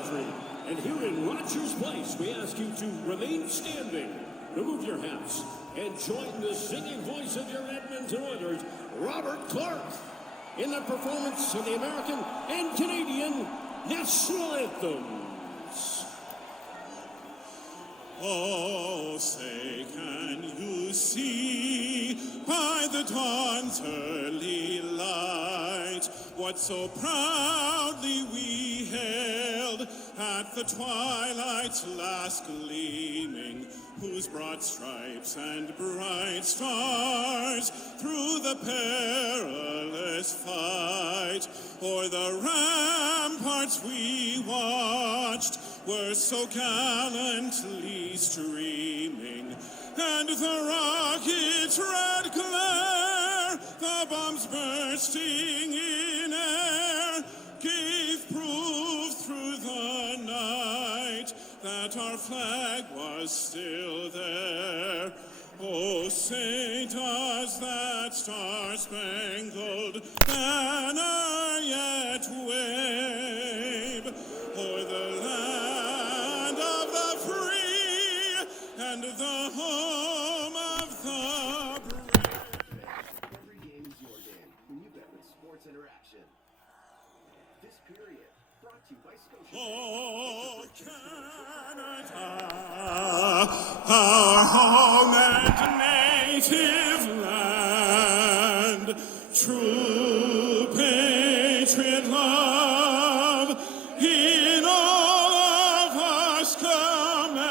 country. And here in Rogers Place, we ask you to remain standing, remove your hats, and join the singing voice of your Edmonton Oilers, Robert Clark, in the performance of the American and Canadian national anthems. Oh, say, can you see by the dawn's early light what so proudly we hailed at the twilight's last gleaming, whose broad stripes and bright stars through the perilous fight o'er the ramparts we watched were so gallantly streaming, and the rocket's red glare, the bombs bursting in air, gave proof through the night that our flag was still there. Oh, say, does that star-spangled banner yet wave o'er the land of the free and the home of the brave? Every game is your game when you bet with Sports Interaction. This period brought to you by Scotia. Oh, Canada, our home and native land, true patriot love in all of us command.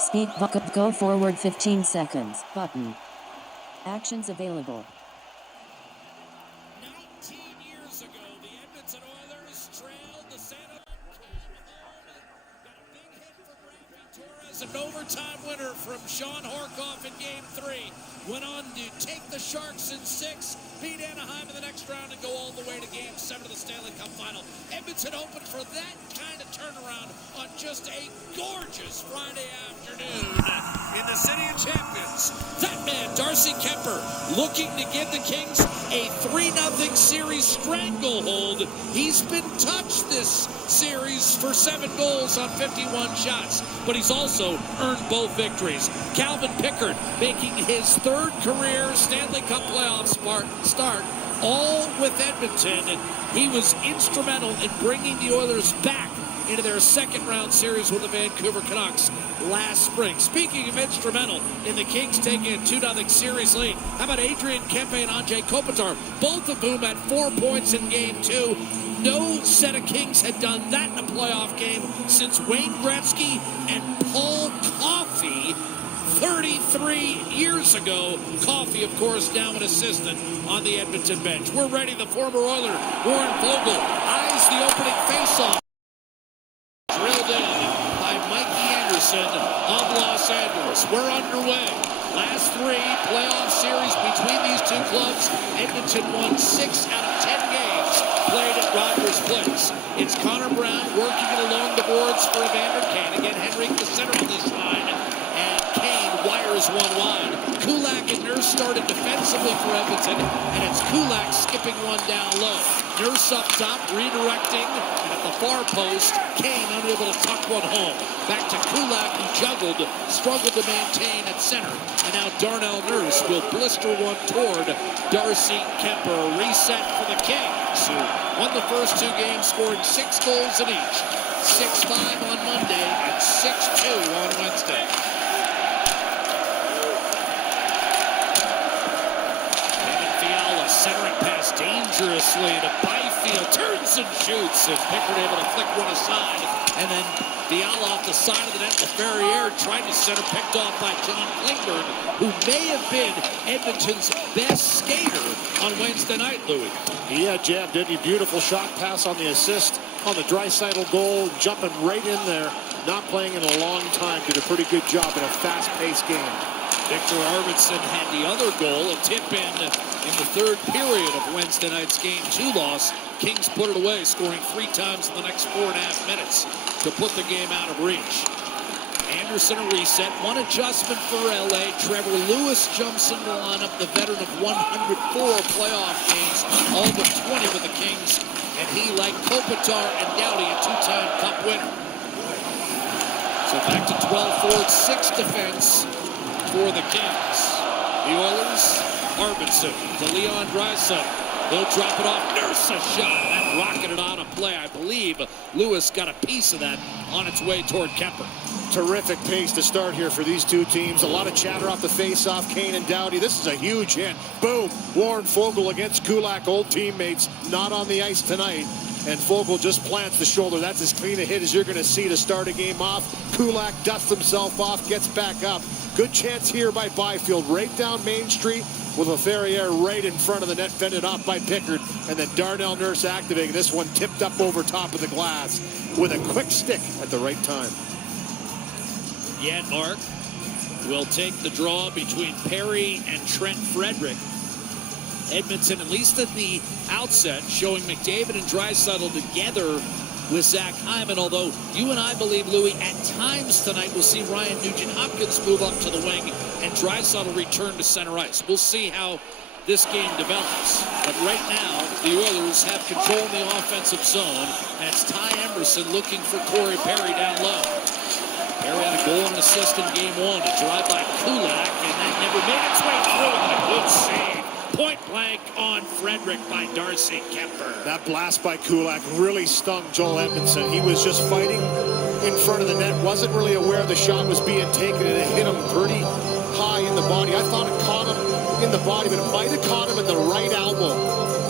Speed bucket, go forward 15 seconds. Button. Actions available. 19 years ago, the Edmonton Oilers trailed the San Jose got a big hit from Rafi Torres, an overtime winner from Sean Horkoff in Game 3. Went on to take the Sharks in 6, beat Anaheim in the next round, and go all the way to Game 7 of the Stanley Cup Final. Edmonton opened for that kind of turnaround on just a gorgeous Friday afternoon in the City of Champions. That man, Darcy Kemper, looking to give the Kings a 3-0 series stranglehold. He's been touched this series for 7 goals on 51 shots, but he's also earned both victories. Calvin Pickard making his 3rd career Stanley Cup playoff start, all with Edmonton. He was instrumental in bringing the Oilers back into their 2nd round series with the Vancouver Canucks last spring. Speaking of instrumental in the Kings taking a 2-0 series lead, how about Adrian Kempe and Andrei Kopitar, both of whom had 4 points in Game 2. No set of Kings had done that in a playoff game since Wayne Gretzky and Paul Coffey 33 years ago. Coffey, of course, now an assistant on the Edmonton bench. We're ready. The former Oiler, Warren Foegele, eyes the opening faceoff. Drilled in by Mikey Anderson of Los Angeles. We're underway. Last 3 playoff series between these two clubs. Edmonton won 6 out of 10 games played at Rogers Place. It's Connor Brown working it along the boards for Evander Kane. Again, Henrik the center on this line. And Kane wires one wide. Kulak and Nurse started defensively for Edmonton, and it's Kulak skipping one down low. Nurse up top, redirecting, and at the far post, Kane unable to tuck one home. Back to Kulak, who juggled, struggled to maintain at center. And now Darnell Nurse will blister one toward Darcy Kemper. Reset for the Kings, who won the first 2 games, scoring 6 goals in each. 6-5 on Monday and 6-2 on Wednesday. Centering pass dangerously to Byfield. Turns and shoots. And Pickard able to flick one aside. And then Diallo off the side of the net. LaFerriere tried to center, picked off by John Klingberg, who may have been Edmonton's best skater on Wednesday night, Louis. Yeah, Jeb, did a beautiful shot pass on the assist on the Draisaitl goal, jumping right in there. Not playing in a long time. Did a pretty good job in a fast-paced game. Victor Arvidsson had the other goal, a tip-in the third period of Wednesday night's Game 2 loss. Kings put it away, scoring 3 times in the next 4.5 minutes to put the game out of reach. Anderson a reset, one adjustment for LA. Trevor Lewis jumps into the lineup, the veteran of 104 playoff games, all but 20 with the Kings. And he, like Kopitar and Doughty, a 2-time Cup winner. So back to 12 forward, 6 defense for the Kings. The Oilers, Arvidsson to Leon Draisaitl. He'll drop it off. Nurse a shot. That rocketed on a play. I believe Lewis got a piece of that on its way toward Kemper. Terrific pace to start here for these two teams. A lot of chatter off the face-off. Kane and Doughty. This is a huge hit. Boom. Warren Foegele against Kulak. Old teammates not on the ice tonight. And Foegele just plants the shoulder. That's as clean a hit as you're going to see to start a game off. Kulak dusts himself off, gets back up. Good chance here by Byfield. Right down Main Street with LaFerriere right in front of the net, fended off by Pickard. And then Darnell Nurse activating. This one tipped up over top of the glass with a quick stick at the right time. Janmark will take the draw between Perry and Trent Frederick. Edmonton, at least at the outset, showing McDavid and Draisaitl together with Zach Hyman, although you and I believe, Louis, at times tonight we'll see Ryan Nugent-Hopkins move up to the wing and Draisaitl return to center ice. We'll see how this game develops. But right now, the Oilers have control in the offensive zone, and it's Ty Emerson looking for Corey Perry down low. Perry had a goal and assist in Game 1, a drive by Kulak, and that never made its way through, and a good save. Point blank on Frederick by Darcy Kemper. That blast by Kulak really stung Joel Edmondson. He was just fighting in front of the net, wasn't really aware the shot was being taken, and it hit him pretty high in the body. I thought it caught him in the body, but it might have caught him in the right elbow.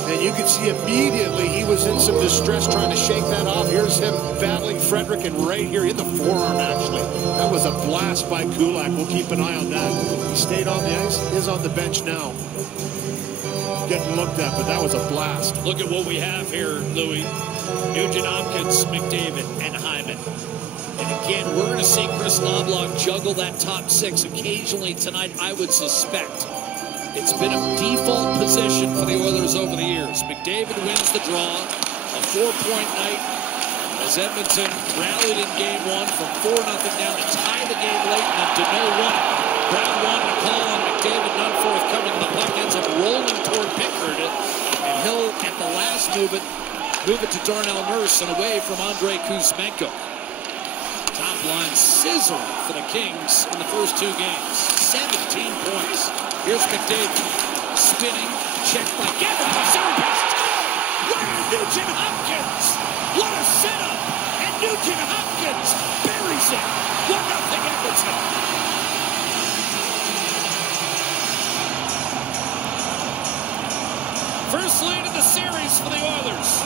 And you could see immediately he was in some distress trying to shake that off. Here's him battling Frederick, and right here in the forearm, actually. That was a blast by Kulak. We'll keep an eye on that. He stayed on the ice, is on the bench now. Getting looked at, but that was a blast. Look at what we have here, Louis. Nugent-Hopkins, McDavid, and Hyman. And again, we're going to see Chris Knobloch juggle that top 6 occasionally tonight, I would suspect. It's been a default position for the Oilers over the years. McDavid wins the draw, a 4-point night as Edmonton rallied in Game 1 from 4-0 down to tie the game late and to no one. Brown wanted a call on McDavid, not forthcoming. The puck ends up rolling toward Pickard, and he'll, at the last move it to Darnell Nurse and away from Andrei Kuzmenko. Top line sizzle for the Kings in the first 2 games. 17 points. Here's McDavid, spinning, checked by Gavin. Ryan Nugent-Hopkins! What a setup! And Nugent-Hopkins buries it. 1-0 Edmonton. First lead in the series for the Oilers.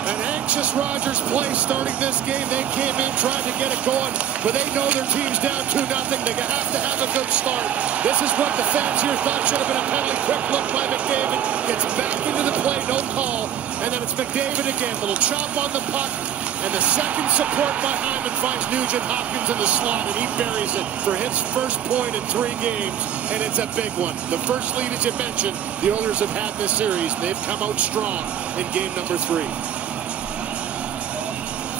An anxious Rogers play starting this game. They came in trying to get it going, but they know their team's down 2-0. They have to have a good start. This is what the fans here thought should have been a penalty. Quick look by McDavid. Gets back into the play, no call. And then it's McDavid again. Little chop on the puck. And the second support by Hyman finds Nugent-Hopkins in the slot, and he buries it for his first point in 3 games. And it's a big one. The first lead, as you mentioned, the Oilers have had this series. They've come out strong in game number 3.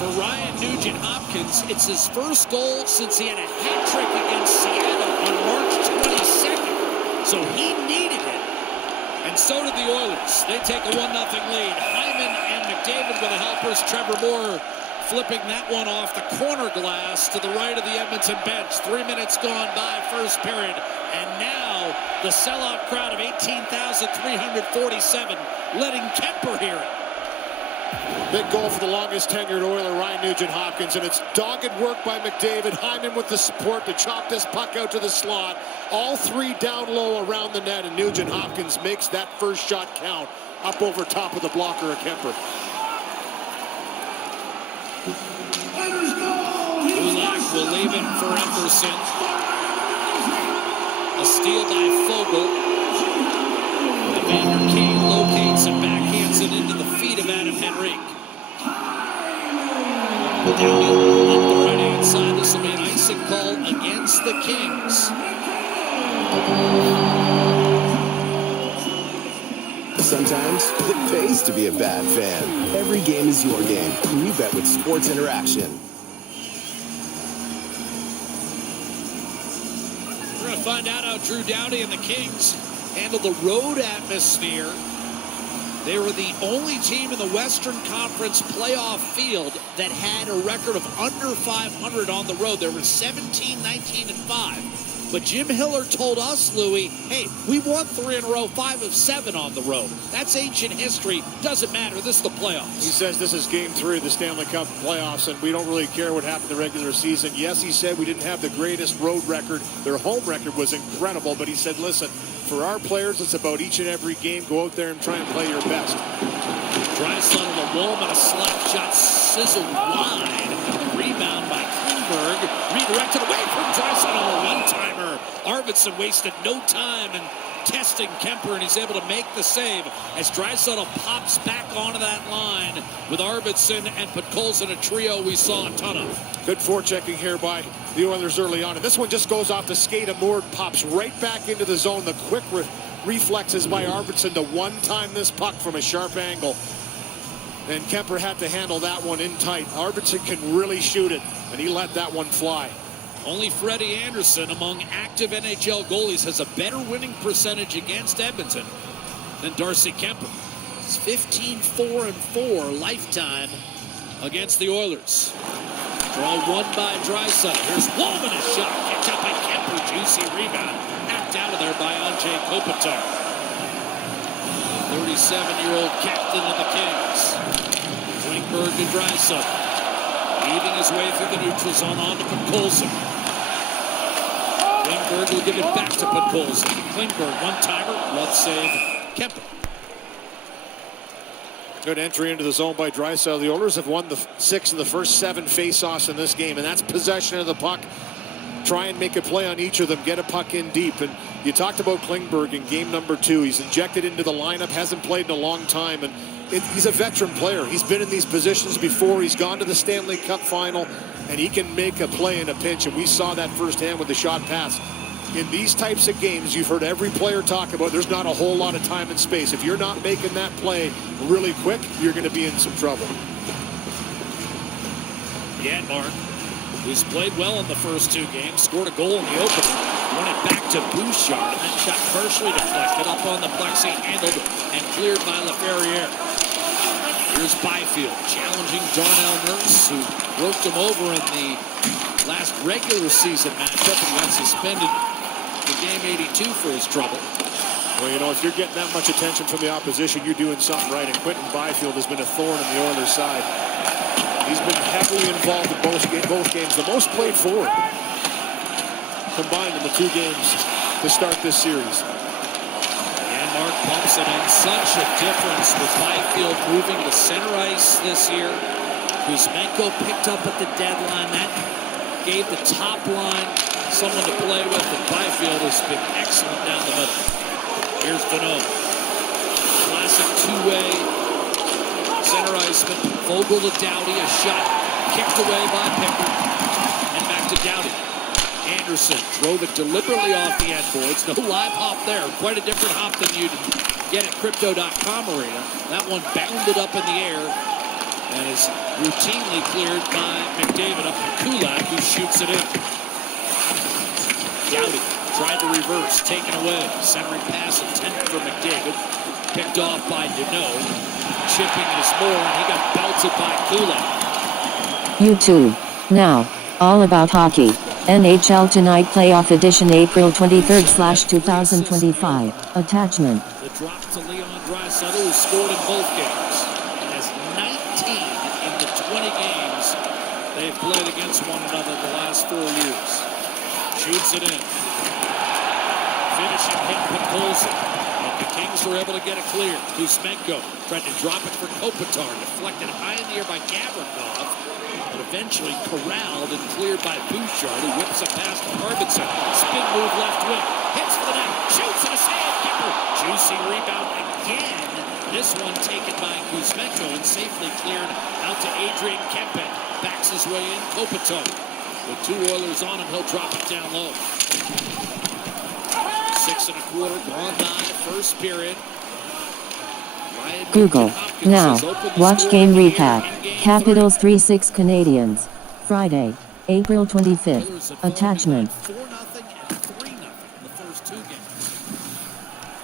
For Ryan Nugent-Hopkins, it's his first goal since he had a hat trick against Seattle on March 22nd. So he needed it. And so did the Oilers. They take a 1-0 lead. Hyman and McDavid with the helpers. Trevor Moore flipping that one off the corner glass to the right of the Edmonton bench. 3 minutes gone by first period. And now the sellout crowd of 18,347 letting Kemper hear it. Big goal for the longest tenured Oiler, Ryan Nugent-Hopkins, and it's dogged work by McDavid. Hyman with the support to chop this puck out to the slot. All 3 down low around the net, and Nugent-Hopkins makes that first shot count. up over top of the blocker of Kemper. Kulak will leave it for Emerson. A steal by Fogle. Evander Kane locates and backhands it into the feet of Adam Henrique. Downey up the right-hand side. This will be an icing call against the Kings. Sometimes it pays to be a bad fan. Every game is your game. And you bet with Sports Interaction. We're going to find out how Drew Doughty and the Kings handle the road atmosphere. They were the only team in the Western Conference playoff field that had a record of under 500 on the road. There were 17, 19, and 5. But Jim Hiller told us, Louie, hey, we won 3 in a row, 5 of 7 on the road. That's ancient history. Doesn't matter. This is the playoffs. He says this is game 3 of the Stanley Cup playoffs, and we don't really care what happened in the regular season. Yes, he said we didn't have the greatest road record. Their home record was incredible, but he said, listen, for our players, it's about each and every game. Go out there and try and play your best. Draisaitl, the wall, and a slap shot sizzled wide. Rebound by Klingberg. Redirected away from Draisaitl, a one-timer. Arvidsson wasted no time in testing Kemper, and he's able to make the save as Draisaitl pops back onto that line with Arvidsson and Podkolzin, a trio we saw a ton of. Good forechecking here by the Oilers early on. And this one just goes off the skate of Moore, pops right back into the zone. The quick reflexes by Arvidsson to one-time this puck from a sharp angle. And Kemper had to handle that one in tight. Arvidsson can really shoot it, and he let that one fly. Only Freddie Anderson among active NHL goalies has a better winning percentage against Edmonton than Darcy Kemper. It's 15-4-4 lifetime against the Oilers. Draw one by Draisaitl. Here's Woolman, a shot. Kicked out by Kemper. Juicy rebound. Knocked out of there by Andrzej Kopitar. 37-year-old captain of the Kings. Klingberg to Draisaitl. Weaving his way through the neutral zone on to Podkolzin. Klingberg will give it back to Podkolzin. Klingberg, one-timer, glove save, Kemper. Good entry into the zone by Draisaitl. The Oilers have won the 6 of the first 7 face-offs in this game, and that's possession of the puck. Try and make a play on each of them, get a puck in deep. And you talked about Klingberg in game number 2. He's injected into the lineup, hasn't played in a long time, and he's a veteran player. He's been in these positions before. He's gone to the Stanley Cup final, and he can make a play in a pinch, and we saw that firsthand with the shot pass. In these types of games, you've heard every player talk about there's not a whole lot of time and space. If you're not making that play really quick, you're going to be in some trouble. Janmark, who's played well in the first 2 games, scored a goal in the opener. Won it back to Bouchard, and then shot partially deflected up on the plexi, handled and cleared by LaFerriere. Here's Byfield challenging Darnell Nurse, who roped him over in the last regular season matchup and got suspended for game 82 for his trouble. Well, you know, if you're getting that much attention from the opposition, you're doing something right. And Quentin Byfield has been a thorn in the Oilers' side. He's been heavily involved in both games. The most played forward combined in the 2 games to start this series. Mark pumps it in. Such a difference with Byfield moving to center ice this year. Kuzmenko picked up at the deadline. That gave the top line someone to play with, and Byfield has been excellent down the middle. Here's Deneau. Classic 2-way center iceman. Vogel to Doughty. A shot kicked away by Pickard. And back to Doughty. Anderson drove it deliberately off the end boards. No live hop there. Quite a different hop than you'd get at Crypto.com arena. That one bounded up in the air and is routinely cleared by McDavid up to Kulak, who shoots it in. Doughty tried to reverse, taken away. Centering pass intended for McDavid. Picked off by Deneau. Chipping is more, and he got belted by Kulak. YouTube. Now, all about hockey. NHL Tonight Playoff Edition April 23rd/2025. Attachment. The drop to Leon Draisaitl, who scored in both games. Has 19 in the 20 games they've played against one another the last 4 years. Shoots it in. Finishing hit Podkolzin. And The Kings were able to get it clear. Kuzmenko tried to drop it for Kopitar. Deflected high in the air by Gavrikov. But eventually corralled and cleared by Bouchard, who whips it past Harbinson. Spin move left wing. Hits for the net. Shoots and a save. Kemper. Juicy rebound again. This one taken by Kuzmenko and safely cleared out to Adrian Kempe. Backs his way in. Kopitar. With 2 Oilers on him, he'll drop it down low. 6 1/4 gone by first period. Google. Now. Watch game recap. Capitals 3-6 Canadiens. Friday, April 25th. Attachment. 4-0 and 3-0 in the first 2 games.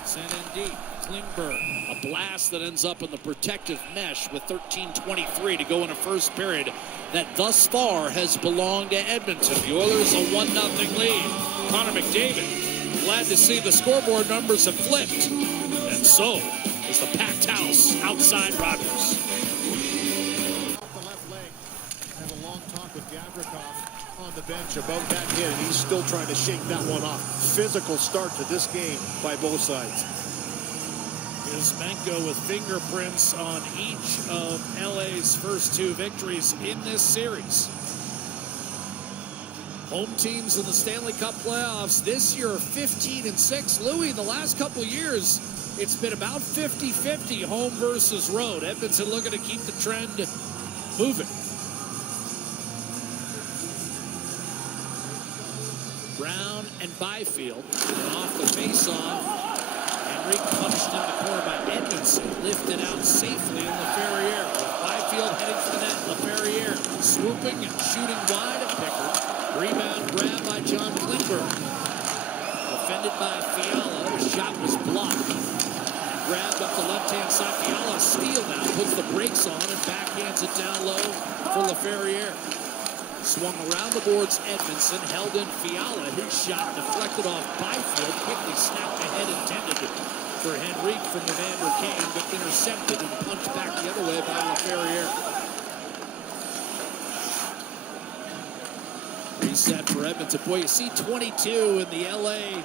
Sent in deep. Klingberg. A blast that ends up in the protective mesh with 13:23 to go in a first period that thus far has belonged to Edmonton. The Oilers a 1-0 lead. Connor McDavid, glad to see the scoreboard numbers have flipped. And so is the packed house outside Rogers. The left leg. Had a long talk with Gavrikov on the bench about that hit, and he's still trying to shake that one off. Physical start to this game by both sides. Kuzmenko with fingerprints on each of LA's first 2 victories in this series. Home teams in the Stanley Cup playoffs this year are 15-6. Louis, the last couple years, it's been about 50-50 home versus road. Edmonton looking to keep the trend moving. Brown and Byfield, and off the face-off. Henrique punched in the corner by Edmondson, lifted out safely in Laferriere. With Byfield heading for the net, Laferriere swooping and shooting wide at Pickard. Rebound grab by John Klingberg. Defended by Fiala, the shot was blocked. Grabbed up the left-hand side, Fiala steal now, puts the brakes on and backhands it down low for Laferriere. Swung around the boards, Edmondson held in Fiala. His shot deflected off Byfield, quickly snapped ahead intended for Henrique from Evander Kane, but intercepted and punched back the other way by Laferriere. Reset for Edmonton. Boy, you see 22 in the LA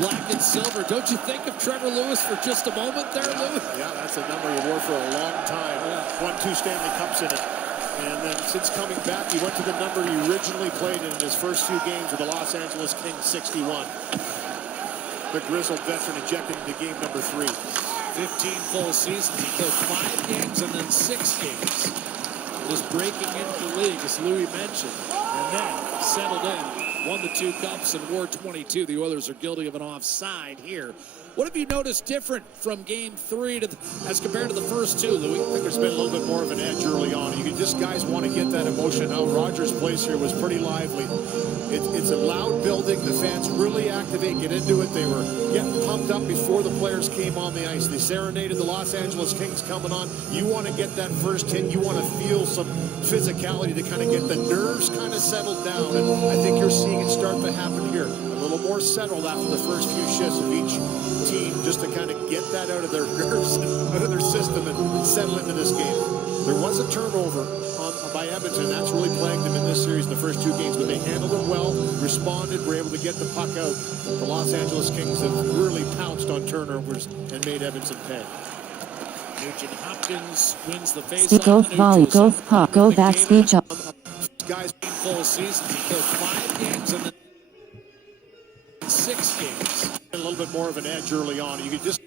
black and silver. Don't you think of Trevor Lewis for just a moment there, Lou? Yeah, that's a number he wore for a long time. Won 2 Stanley Cups in it. And then since coming back, he went to the number he originally played in his first 2 games with the Los Angeles Kings, 61. The grizzled veteran ejected into game number 3. 15 full seasons. He played 5 games and then 6 games. Just breaking into the league, as Louis mentioned. And then settled in, won the 2 cups and wore 22. The Oilers are guilty of an offside here. What have you noticed different from game 3 as compared to the first 2, Louis? I think there's been a little bit more of an edge early on. You can just guys want to get that emotion out. Rogers' place here was pretty lively. It's a loud building. The fans really activate, get into it. They were getting pumped up before the players came on the ice. They serenaded the Los Angeles Kings coming on. You want to get that first hit. You want to feel some physicality to kind of get the nerves kind of settled down. And I think you're seeing it start to happen here. A little more settled after the first few shifts of each team, just to kind of get that out of their nerves and out of their system and settle into this game. There was a turnover by Edmonton. That's really plagued them in this series in the first 2 games, but they handled it well, responded, were able to get the puck out. The Los Angeles Kings have really pounced on turnovers and made Edmonton pay. Nugent Hopkins wins the face-off. Go volley, go puck, go back, speech up. Guys, full season. He played 5 games and then 6 games. A little bit more of an edge early on. You could just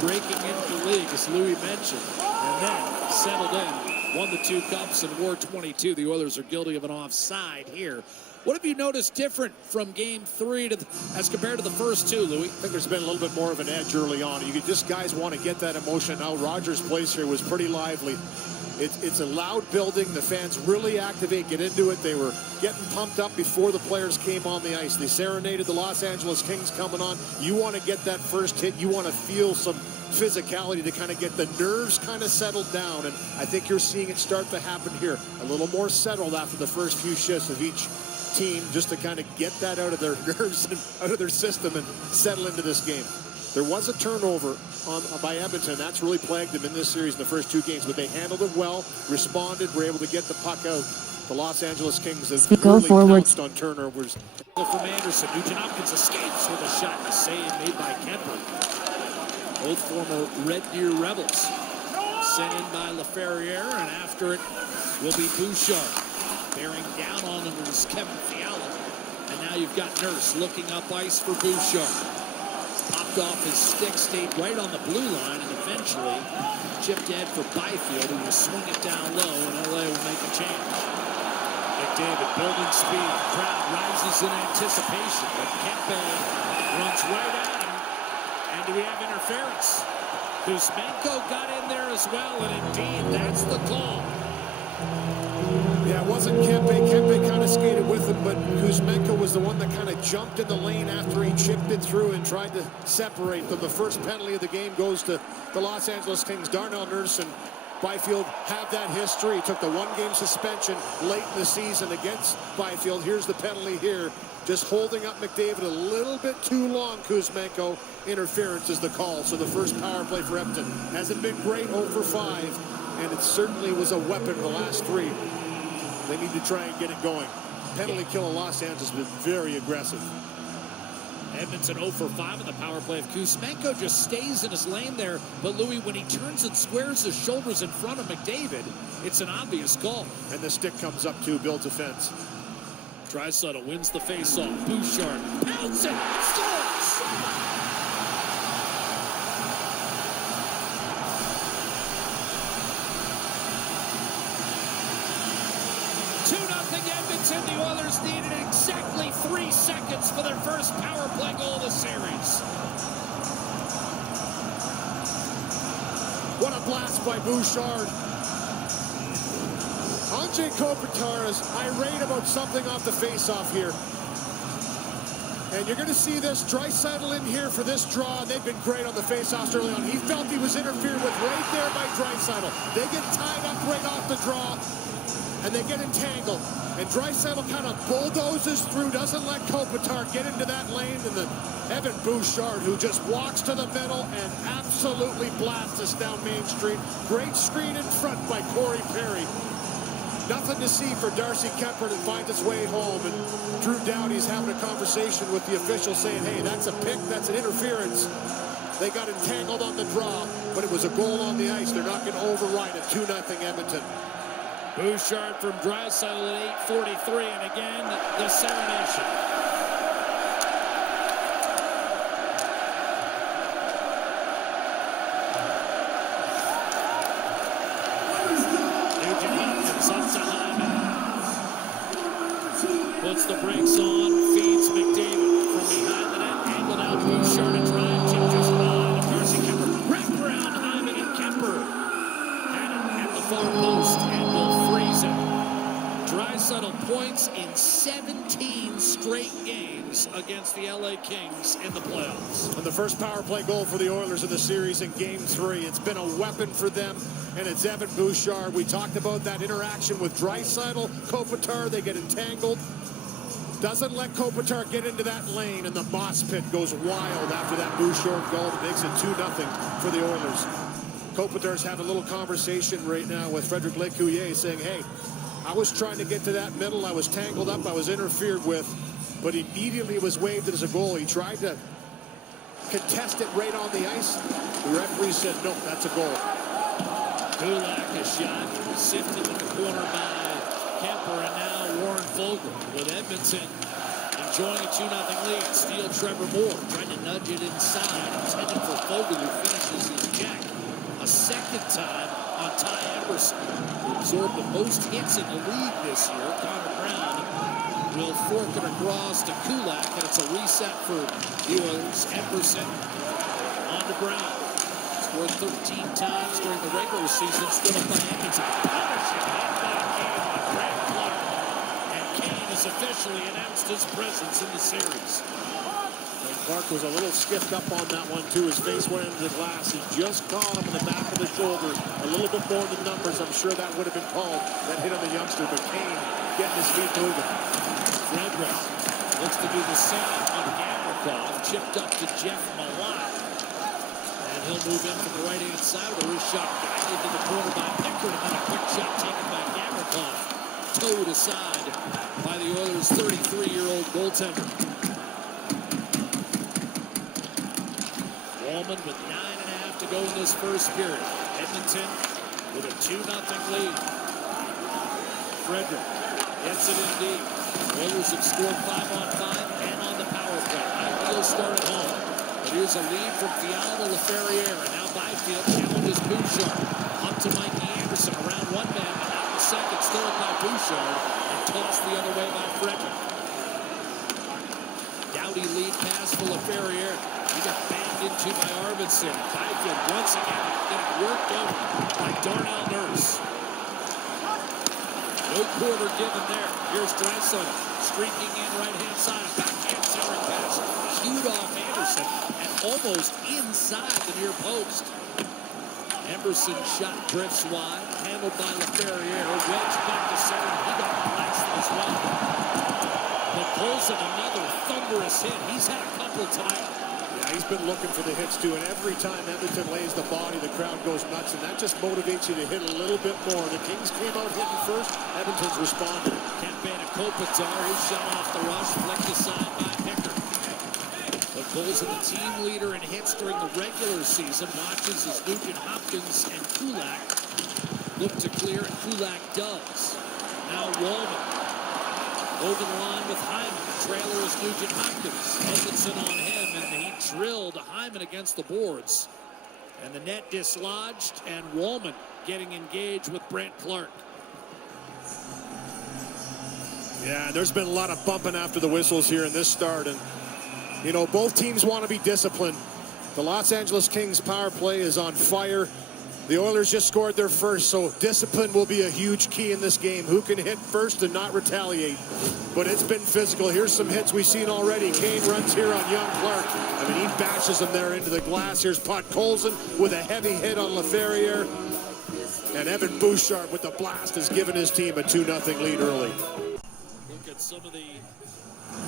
breaking into the league, as Louis mentioned, and then settled in, won the 2 cups and wore 22. The Oilers are guilty of an offside here. What have you noticed different from game 3 as compared to the first 2, Louis? I think there's been a little bit more of an edge early on. You could just guys want to get that emotion out. Rogers' place here was pretty lively. It's a loud building. The fans really activate, get into it. They were getting pumped up before the players came on the ice. They serenaded the Los Angeles Kings coming on. You want to get that first hit. You want to feel some physicality to kind of get the nerves kind of settled down. And I think you're seeing it start to happen here. A little more settled after the first few shifts of each team, just to kind of get that out of their nerves and out of their system and settle into this game. There was a turnover by Edmonton. That's really plagued them in this series in the first 2 games, but they handled it well, responded, were able to get the puck out. The Los Angeles Kings have really pounced on turnovers. From Anderson, Nugent Hopkins escapes with a shot. The save made by Kemper. both former Red Deer Rebels. Sent in by LaFerriere, and after it will be Bouchard. Bearing down on him is Kevin Fiala. And now you've got Nurse looking up ice for Bouchard. Popped off his stick, stayed right on the blue line, and eventually chipped ahead for Byfield, who will swing it down low, and LA will make a change. McDavid building speed. Crowd rises in anticipation, but Kempe runs right at him. And do we have interference? Kuzmenko got in there as well, and indeed, that's the call. Yeah, it wasn't Kempe. Kempe kind of skated with him, but Kuzmenko was the one that kind of jumped in the lane after he chipped it through and tried to separate them. The first penalty of the game goes to the Los Angeles Kings. Darnell Nurse and Byfield have that history. He took the one-game suspension late in the season against Byfield. Here's the penalty here. Just holding up McDavid a little bit too long, Kuzmenko. Interference is the call. So the first power play for Edmonton hasn't been great, 0 for 5. And it certainly was a weapon the last 3. They need to try and get it going. Penalty kill in Los Angeles has been very aggressive. Edmonton 0 for 5 in the power play of Kuzmenko. Just stays in his lane there. But Louis, when he turns and squares his shoulders in front of McDavid, it's an obvious call. And the stick comes up too, builds a fence. Draisaitl wins the faceoff. Bouchard pounds it, scores! 2-0 Edmonton. The Oilers needed exactly 3 seconds for their first power play goal of the series. What a blast by Bouchard. Andrei Kopitar is irate about something off the faceoff here. And you're going to see this. Draisaitl in here for this draw. They've been great on the faceoffs early on. He felt he was interfered with right there by Draisaitl. They get tied up right off the draw, and they get entangled. And Draisaitl kind of bulldozes through, doesn't let Kopitar get into that lane. And the Evan Bouchard, who just walks to the middle and absolutely blasts us down Main Street. Great screen in front by Corey Perry. Nothing to see for Darcy Kuemper that finds its way home. And Drew Doughty's having a conversation with the official saying, hey, that's a pick, that's an interference. They got entangled on the draw, but it was a goal on the ice. They're not going to override it. 2-0 Edmonton. Bouchard from Draisaitl at 8:43, and again, the serenation. Puts the brakes on, feeds McDavid from behind the net, angled out Bouchard and trying to just run. Darcy Kuemper wrapped around Hyman, and Kuemper had it at the far post and will freeze it. Draisaitl points in 17 straight games against the LA Kings in the playoffs. And the first power play goal for the Oilers in the series in Game 3. It's been a weapon for them, and it's Evan Bouchard. We talked about that interaction with Draisaitl, Kopitar. They get entangled. Doesn't let Kopitar get into that lane, and the moss pit goes wild after that Bouchard goal that makes it 2-0 for the Oilers. Kopitar's having a little conversation right now with Frederic Lécuyer saying, hey, I was trying to get to that middle. I was tangled up. I was interfered with, but immediately it was waved as a goal. He tried to contest it right on the ice. The referee said, no, that's a goal. Kulak, a shot sifted in the corner by Kuemper, and now Warren Foegele with Edmonton enjoying a 2-0 lead. Steal Trevor Moore, trying to nudge it inside, intended for Foegele, who finishes his check a second time on Ty Emerson, who absorbed the most hits in the league this year. Connor Brown will fork it across to Kulak, and it's a reset for the Oilers. Emerson on to Brown. Scored 13 times during the regular season, stood up by Edmonton. Punishing hit by Kane on Brad Clark. And Kane has officially announced his presence in the series. And Clark was a little skiffed up on that one, too. His face went into the glass. He just caught him in the back of the shoulder. A little bit more than numbers. I'm sure that would have been called. That hit on the youngster, but Kane getting his feet moving. Frederick looks to do the same on Gavrikov. Chipped up to Jeff Malott. He'll move in from the right-hand side with a wrist shot guided into the corner by Pickard, and then a quick shot taken by Gavrikov. Towed aside by the Oilers' 33-year-old goaltender. Wallman with left to go in this first period. Edmonton with a 2-0 lead. Frederick gets it in deep. Oilers have scored 5-on-5 and on the power play. Ideal start at home. But here's a lead from Fiala to Laferriere. And now Byfield challenges Bouchard. Up to Mikey Anderson. Around one man, but out in the second. Still up by Bouchard. And tossed the other way by Frederick. Doughty lead pass for Laferriere. He got banged into by Arvidsson. Byfield once again getting worked over by Darnell Nurse. No quarter given there. Here's Draisaitl streaking in right-hand side. A backhand centering pass. Cued off Anderson and almost inside the near post. Emerson shot drifts wide. Handled by Laferriere. Wedged back to center. He got blasted as well. But Colson, another thunderous hit. He's had a couple tonight. Yeah, he's been looking for the hits too, and every time Edmonton lays the body, the crowd goes nuts, and that just motivates you to hit a little bit more. The Kings came out hitting first. Edmonton's responded. Kempe to Kopitar. His shot off the rush, flicked aside by Pickard. But Colson, the team leader in hits during the regular season, watches as Nugent Hopkins and Kulak look to clear, and Kulak does. Now Wallman over the line with Hyman. Trailer is Nugent Hopkins. Edmondson on him, and he drilled Hyman against the boards. And the net dislodged, and Wallman getting engaged with Brent Clark. Yeah, there's been a lot of bumping after the whistles here in this start, and you know, both teams want to be disciplined. The Los Angeles Kings power play is on fire. The Oilers just scored their first, so discipline will be a huge key in this game. Who can hit first and not retaliate? But it's been physical. Here's some hits we've seen already. Kane runs here on young Clark. I mean, he bashes him there into the glass. Here's Podkolzin with a heavy hit on Laferriere. And Evan Bouchard with the blast has given his team a 2-0 lead early. Look at some of the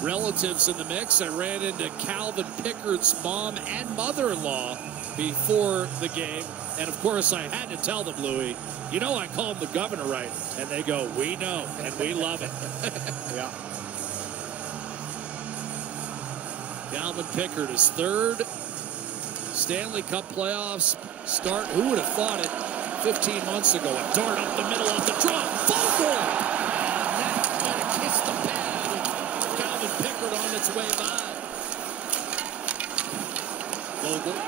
relatives in the mix. I ran into Calvin Pickard's mom and mother-in-law before the game. And, of course, I had to tell them, Louis, you know I call him the governor, right? And they go, we know, and we love it. Yeah. Calvin Pickard, his third Stanley Cup playoffs start. Who would have thought it 15 months ago? A dart up the middle of the draw. Foul! And that's going to kiss the pad. Calvin Pickard on its way by. Vogel.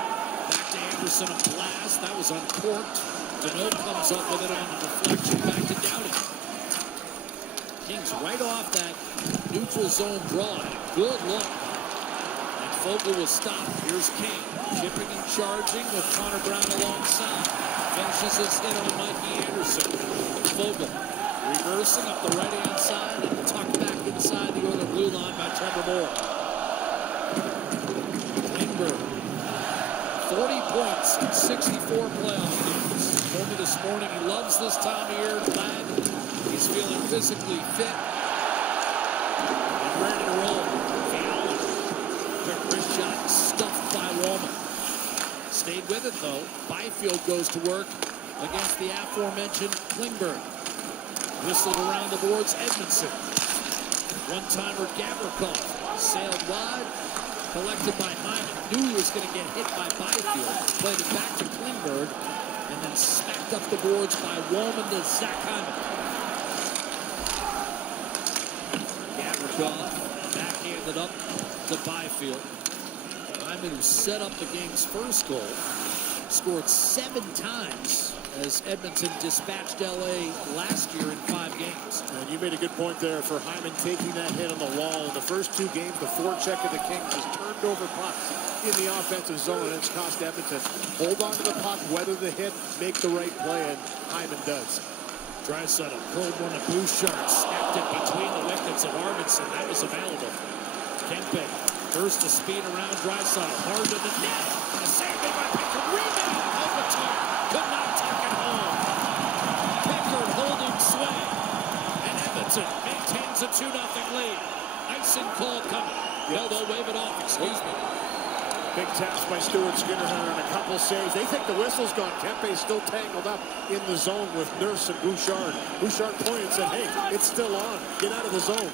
Anderson, a blast. That was uncorked. Deneau comes up with it on the deflection back to Doughty. Kings right off that neutral zone draw. Good look. And Vogel was stopped. Here's Kane. Chipping and charging with Connor Brown alongside. Finishes his hit on Mikey Anderson. Vogel reversing up the right-hand side and tucked back inside the other blue line by Trevor Moore. Klingberg. 40 points in 64 playoff games. He told me this morning he loves this time of year. Glad he's feeling physically fit and ready to roll. Fiala. Quick wrist shot stuffed by Wallman. Stayed with it though. Byfield goes to work against the aforementioned Klingberg. Whistled around the boards. Edmondson. One-timer Gavrikov sailed wide. Collected by Hyman. Knew he was going to get hit by Byfield. Played it back to Klingberg. And then smacked up the boards by Wallman to Zach Hyman. Gavrikov backhanded up to Byfield. Hyman, who set up the game's first goal, scored 7 times as Edmonton dispatched L.A. last year in 5 games. And you made a good point there for Hyman taking that hit on the wall. In the first 2 games, the forecheck of the Kings has turned over pucks in the offensive zone, and it's cost Edmonton. Hold on to the puck, weather the hit, make the right play, and Hyman does. Draisaitl curled one to Bouchard, snapped it between the wickets of Arvidsson. That was available. Kempe burst the speed around Draisaitl, hard to the net. And a save made by Pickard. Rebound. Kopitar could not take it home. Pickard holding sway. And Edmonton maintains a 2-0 lead. Icing call coming. No, they'll wave it off. Excuse me. Big taps by Stuart Skinner and a couple saves. They think the whistle's gone. Kempe's still tangled up in the zone with Nurse and Bouchard. Bouchard pointed and said, hey, it's still on. Get out of the zone.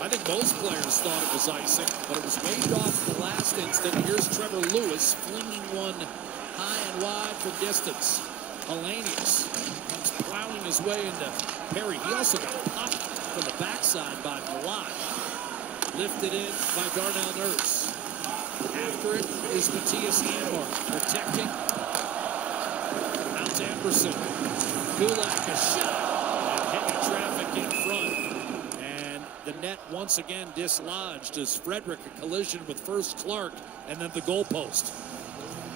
I think most players thought it was icing, but it was waved off the last last instant. Here's Trevor Lewis flinging one high and wide for distance. Hellenius comes plowing his way into Perry. He also got popped from the backside by Malott. Lifted in by Darnell Nurse. After it is Matthias Janmark protecting. Out to Emerson. Kulak a shot. And hitting traffic in front. And the net once again dislodged as Frederick a collision with first Clark and then the goalpost.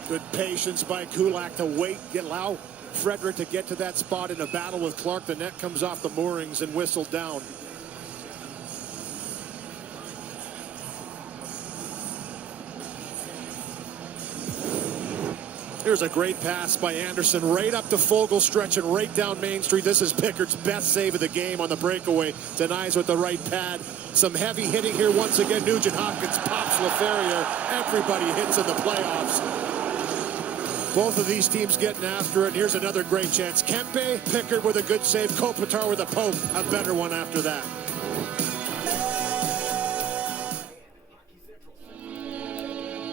Good patience by Kulak to wait, allow Frederick to get to that spot in a battle with Clark. The net comes off the moorings and whistled down. Here's a great pass by Anderson right up to Fogle, stretching right down Main Street. This is Pickard's best save of the game on the breakaway. Denies with the right pad. Some heavy hitting here once again. Nugent Hopkins pops LaFerriere. Everybody hits in the playoffs. Both of these teams getting after it. Here's another great chance. Kempe, Pickard with a good save. Kopitar with a poke. A better one after that.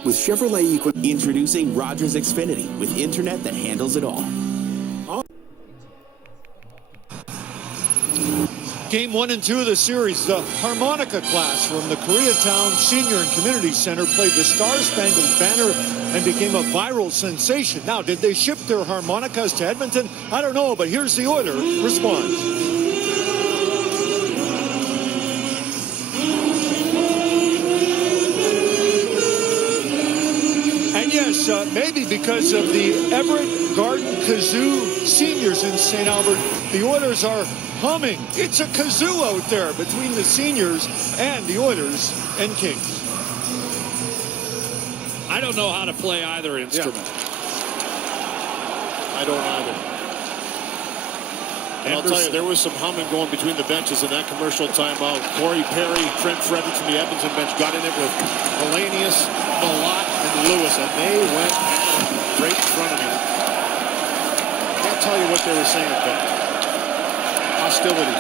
With Chevrolet introducing Rogers Xfinity with internet that handles it all. Game 1 and 2 of the series, the harmonica class from the Koreatown Senior and Community Center played the Star-Spangled Banner and became a viral sensation. Now, did they ship their harmonicas to Edmonton? I don't know, but here's the order response. Yes, maybe because of the Everett Garden Kazoo seniors in St. Albert, the Oilers are humming. It's a kazoo out there between the seniors and the Oilers and Kings. I don't know how to play either instrument. I don't either. And I'll tell you, there was some humming going between the benches in that commercial timeout. Corey Perry, Trent Frederick from the Edmonton bench got in it with Hellenius, Malott, and Lewis, and they went right in front of me. Can't tell you what they were saying, but hostility.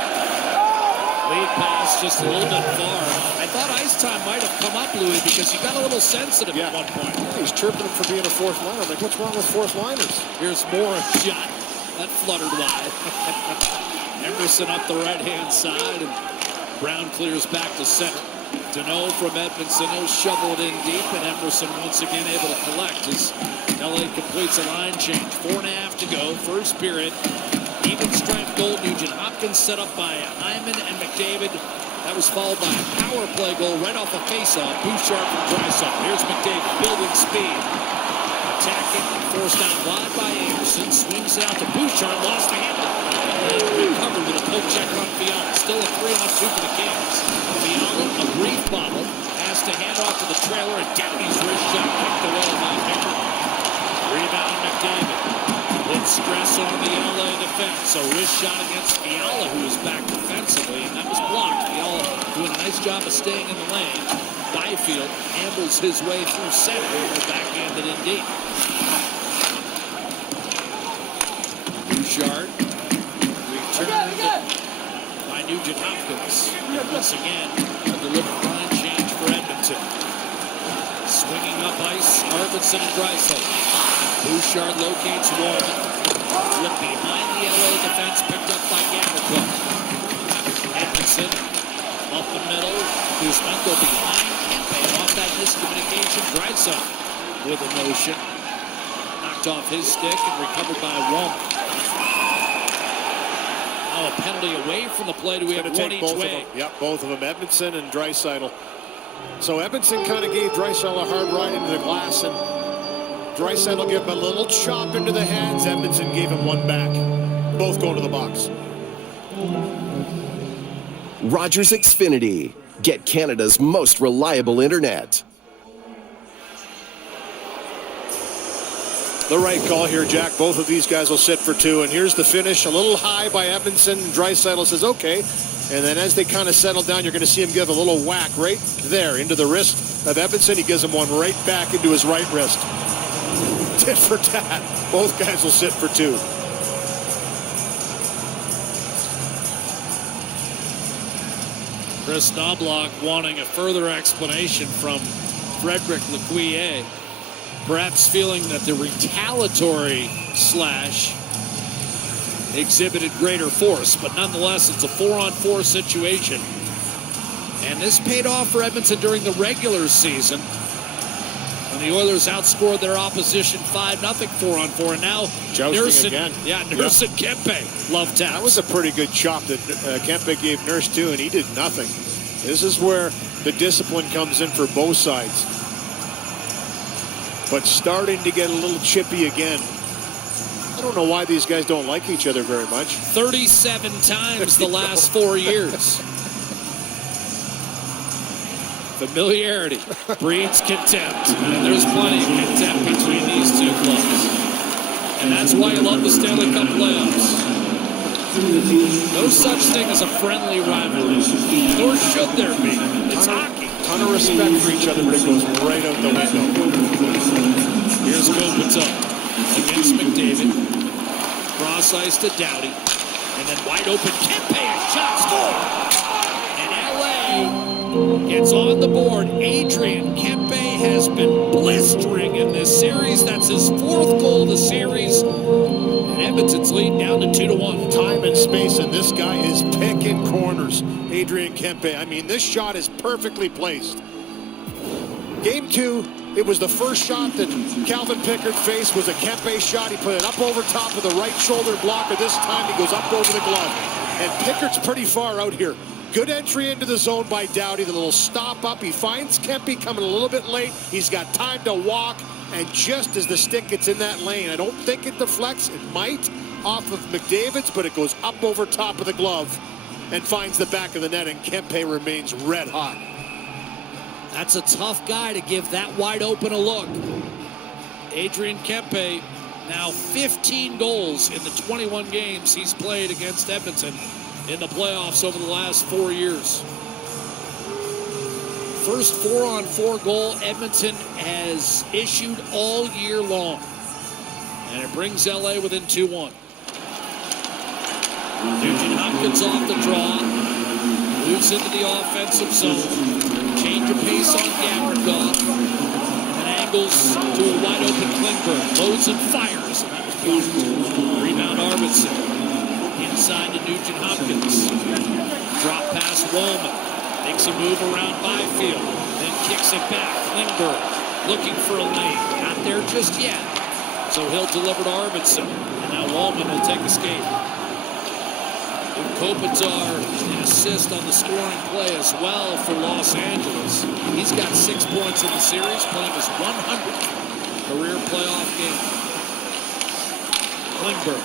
Lead pass just a little bit far. I thought ice time might have come up, Louis, because he got a little sensitive at one point. He's chirping him for being a fourth liner. I'm like, what's wrong with fourth liners? Here's Morris' shot. That fluttered wide. Emerson up the right-hand side, and Brown clears back to center. Deneau from Edmonton, he'll shovel it in deep, and Emerson once again able to collect as LA completes a line change. 4.5 to go, first period. Even strength goal. Nugent Hopkins set up by Hyman and McDavid. That was followed by a power play goal right off a face-off. Bouchard from Draisaitl. Here's McDavid building speed. Attacking, forced out wide by Anderson. Swings it out to Bouchard, lost the handle. And recovered with a poke check on Fiala. Still a 3-on-2 for the Kings. Fiala, a brief bobble, has to hand off to the trailer, and Downey's wrist shot picked away by Pickard. Rebound McDavid. Put stress on the LA defense. A wrist shot against Fiala, who is back defensively, and that was blocked. Fiala doing a nice job of staying in the lane. Byfield ambles his way through center and backhanded in deep. Bouchard returned by Nugent Hopkins. And once again, a deliberate line change for Edmonton. Swinging up ice, Arvidsson and Draisaitl. Bouchard locates one. Flip behind the LA defense, picked up by Gavrikov. Edmonton up the middle. Kuzmenko behind Kempe off that miscommunication. Draisaitl with a motion. Knocked off his stick and recovered by Womack. Now a penalty away from the play. Do we have one each way? Yep, both of them, Edmonton and Draisaitl. So Edmonton kind of gave Draisaitl a hard ride into the glass, and Draisaitl gave him a little chop into the hands. Edmonton gave him one back. Both going to the box. Rogers Xfinity. Get Canada's most reliable internet. The right call here, Jack. Both of these guys will sit for two. And here's the finish. A little high by Edmonton. Draisaitl says, okay. And then as they kind of settle down, you're going to see him give a little whack right there into the wrist of Edmonton. He gives him one right back into his right wrist. Tit for tat. Both guys will sit for two. Chris Knobloch wanting a further explanation from Frederick Lequier, perhaps feeling that the retaliatory slash exhibited greater force, but nonetheless, it's a 4-on-4 situation. And this paid off for Edmonton during the regular season when the Oilers outscored their opposition 5-0 4-on-4. And now Jousting again. Nurse and Kempe love taps. That was a pretty good chop that Kempe gave Nurse too, and he did nothing. This is where the discipline comes in for both sides. But starting to get a little chippy again. I don't know why these guys don't like each other very much. 37 times the last 4 years. Familiarity breeds contempt, and there's plenty of contempt between these two clubs. And that's why you love the Stanley Cup playoffs. No such thing as a friendly rivalry, nor should there be. It's hockey. Ton of respect for each other, but it goes right out the window. Here's Kopitar against McDavid. Cross ice to Doughty. And then wide open Kempe, a shot, score! And LA gets on the board. Adrian Kempe has been blistering in this series. That's his 4th goal of the series. And Edmonton's lead down to 2-1. Time and space, and this guy is picking corners. Adrian Kempe. I mean, this shot is perfectly placed. Game 2, it was the first shot that Calvin Pickard faced was a Kempe shot. He put it up over top of the right shoulder blocker. This time he goes up over the glove. And Pickard's pretty far out here. Good entry into the zone by Doughty. The little stop up. He finds Kempe coming a little bit late. He's got time to walk. And just as the stick gets in that lane, I don't think it deflects. It might off of McDavid's, but it goes up over top of the glove and finds the back of the net, and Kempe remains red hot. That's a tough guy to give that wide open a look. Adrian Kempe, now 15 goals in the 21 games he's played against Edmonton in the playoffs over the last 4 years. First 4-on-4 goal Edmonton has issued all year long. And it brings LA within 2-1. Nugent Hopkins off the draw. Moves into the offensive zone. Change of pace on Gavrikov. And angles to a wide open Klingberg. Loads and fires. And that was blocked. Rebound Arvidsson. Inside to Nugent Hopkins. Drop pass Wallman. Makes a move around Byfield. Then kicks it back. Klingberg looking for a lane. Not there just yet. So he'll deliver to Arvidsson. And now Wallman will take a skate. Kopitar, an assist on the scoring play as well for Los Angeles. He's got 6 points in the series, playing his 100th career playoff game. Klingberg.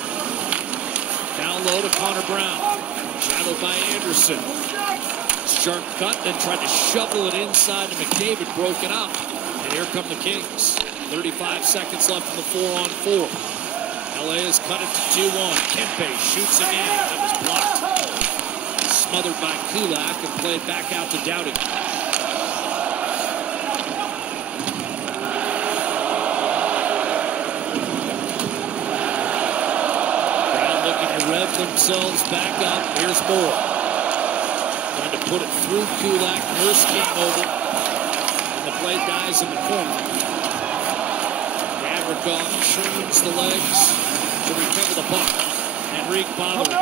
Down low to Connor Brown. Shadowed by Anderson. Sharp cut, then tried to shovel it inside to McDavid, broke it up. And here come the Kings. 35 seconds left in the 4-on-4. LA has cut it to 2-1. Kempe shoots again. That was blocked. Smothered by Kulak and played back out to Doughty. Brown looking to rev themselves back up. Here's Moore. Trying to put it through Kulak. Nurse came over. And the play dies in the corner. Gavrikov turns the legs to recover the puck. Henrique bothered.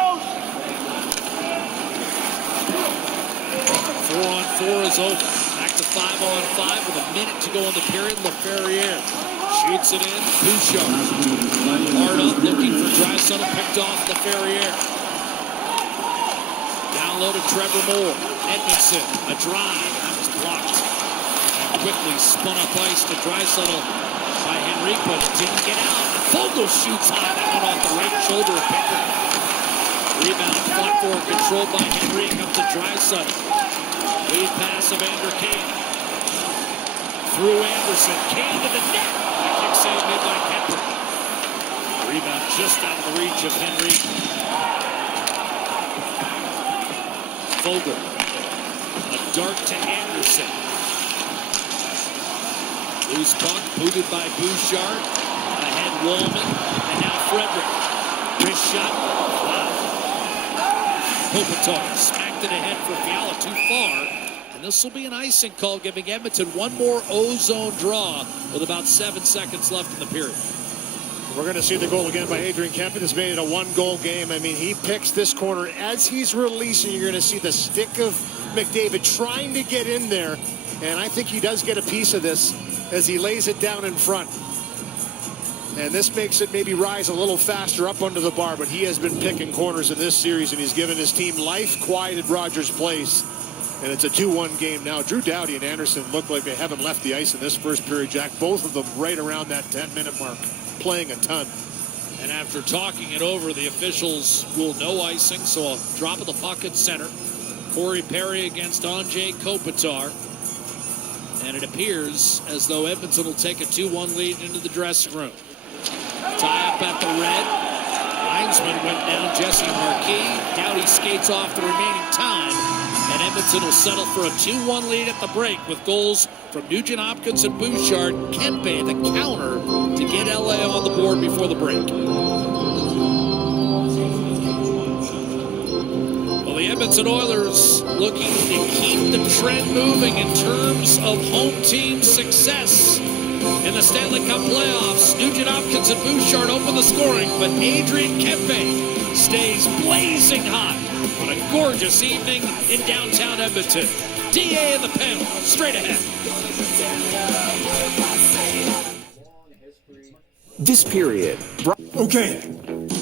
4-on-4 is over. Back to 5-on-5 with a minute to go in the period. LaFerriere shoots it in. Bouchard hard up, looking for Draisaitl, picked off LaFerriere. Down low to Trevor Moore. Edmondson, a drive. That was blocked. And quickly spun up ice to Draisaitl by Henrique, but it didn't get out. Fogle shoots high. That went off the right shoulder of Pickard. Rebound fought for, controlled by Henrique up to Draisaitl. Lead pass of Evander Kane. Through Anderson. Kane to the net. A kick save made by Kemper. Rebound just out of the reach of Henrique. Fogle. A dart to Anderson. Loose puck, booted by Bouchard. Ahead Wallman. And now Frederick. Wrist shot. Wow. Kopitar smacked it ahead for Fiala, too far. And And this will be an icing call, giving Edmonton one more O-zone draw with about 7 seconds left in the period. We're going to see the goal again by Adrian Kempe. This made it a one-goal game. I mean, he picks this corner. As he's releasing, you're going to see the stick of McDavid trying to get in there. And I think he does get a piece of this as he lays it down in front. And this makes it maybe rise a little faster up under the bar. But he has been picking corners in this series, and he's given his team life, quiet at Rogers Place. And it's a 2-1 game now. Drew Doughty and Anderson look like they haven't left the ice in this first period, Jack. Both of them right around that 10-minute mark, playing a ton. And after talking it over, the officials rule no icing, so a drop of the puck at center. Corey Perry against Andrei Kopitar. And it appears as though Edmonton will take a 2-1 lead into the dressing room. Tie up at the red. Linesman went down, Jesse Marquis. Doughty skates off the remaining time. And Edmonton will settle for a 2-1 lead at the break with goals from Nugent Hopkins and Bouchard. Kempe, the counter, to get LA on the board before the break. Well, the Edmonton Oilers looking to keep the trend moving in terms of home team success in the Stanley Cup playoffs. Nugent Hopkins and Bouchard open the scoring, but Adrian Kempe stays blazing hot on a gorgeous evening in downtown Edmonton. DA in the panel, straight ahead. This period. Okay,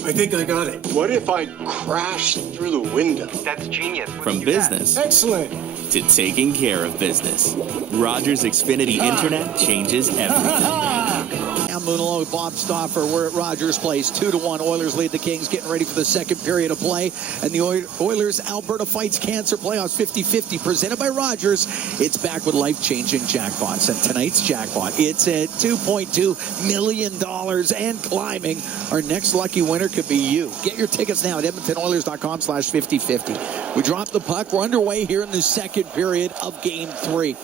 I think I got it. What if I crashed through the window? That's genius. From business Excellent. to taking care of business, Rogers Xfinity Internet changes everything. I'm moving along with Bob Stauffer. We're at Rogers Place. 2-1. Oilers lead the Kings, getting ready for the second period of play. And the Oilers Alberta Fights Cancer Playoffs 50-50, presented by Rogers. It's back with life-changing jackpots. And tonight's jackpot, it's at $2.2 million and climbing. Our next lucky winner could be you. Get your tickets now at EdmontonOilers.com/50-50. We dropped the puck. We're underway here in the second period of Game 3.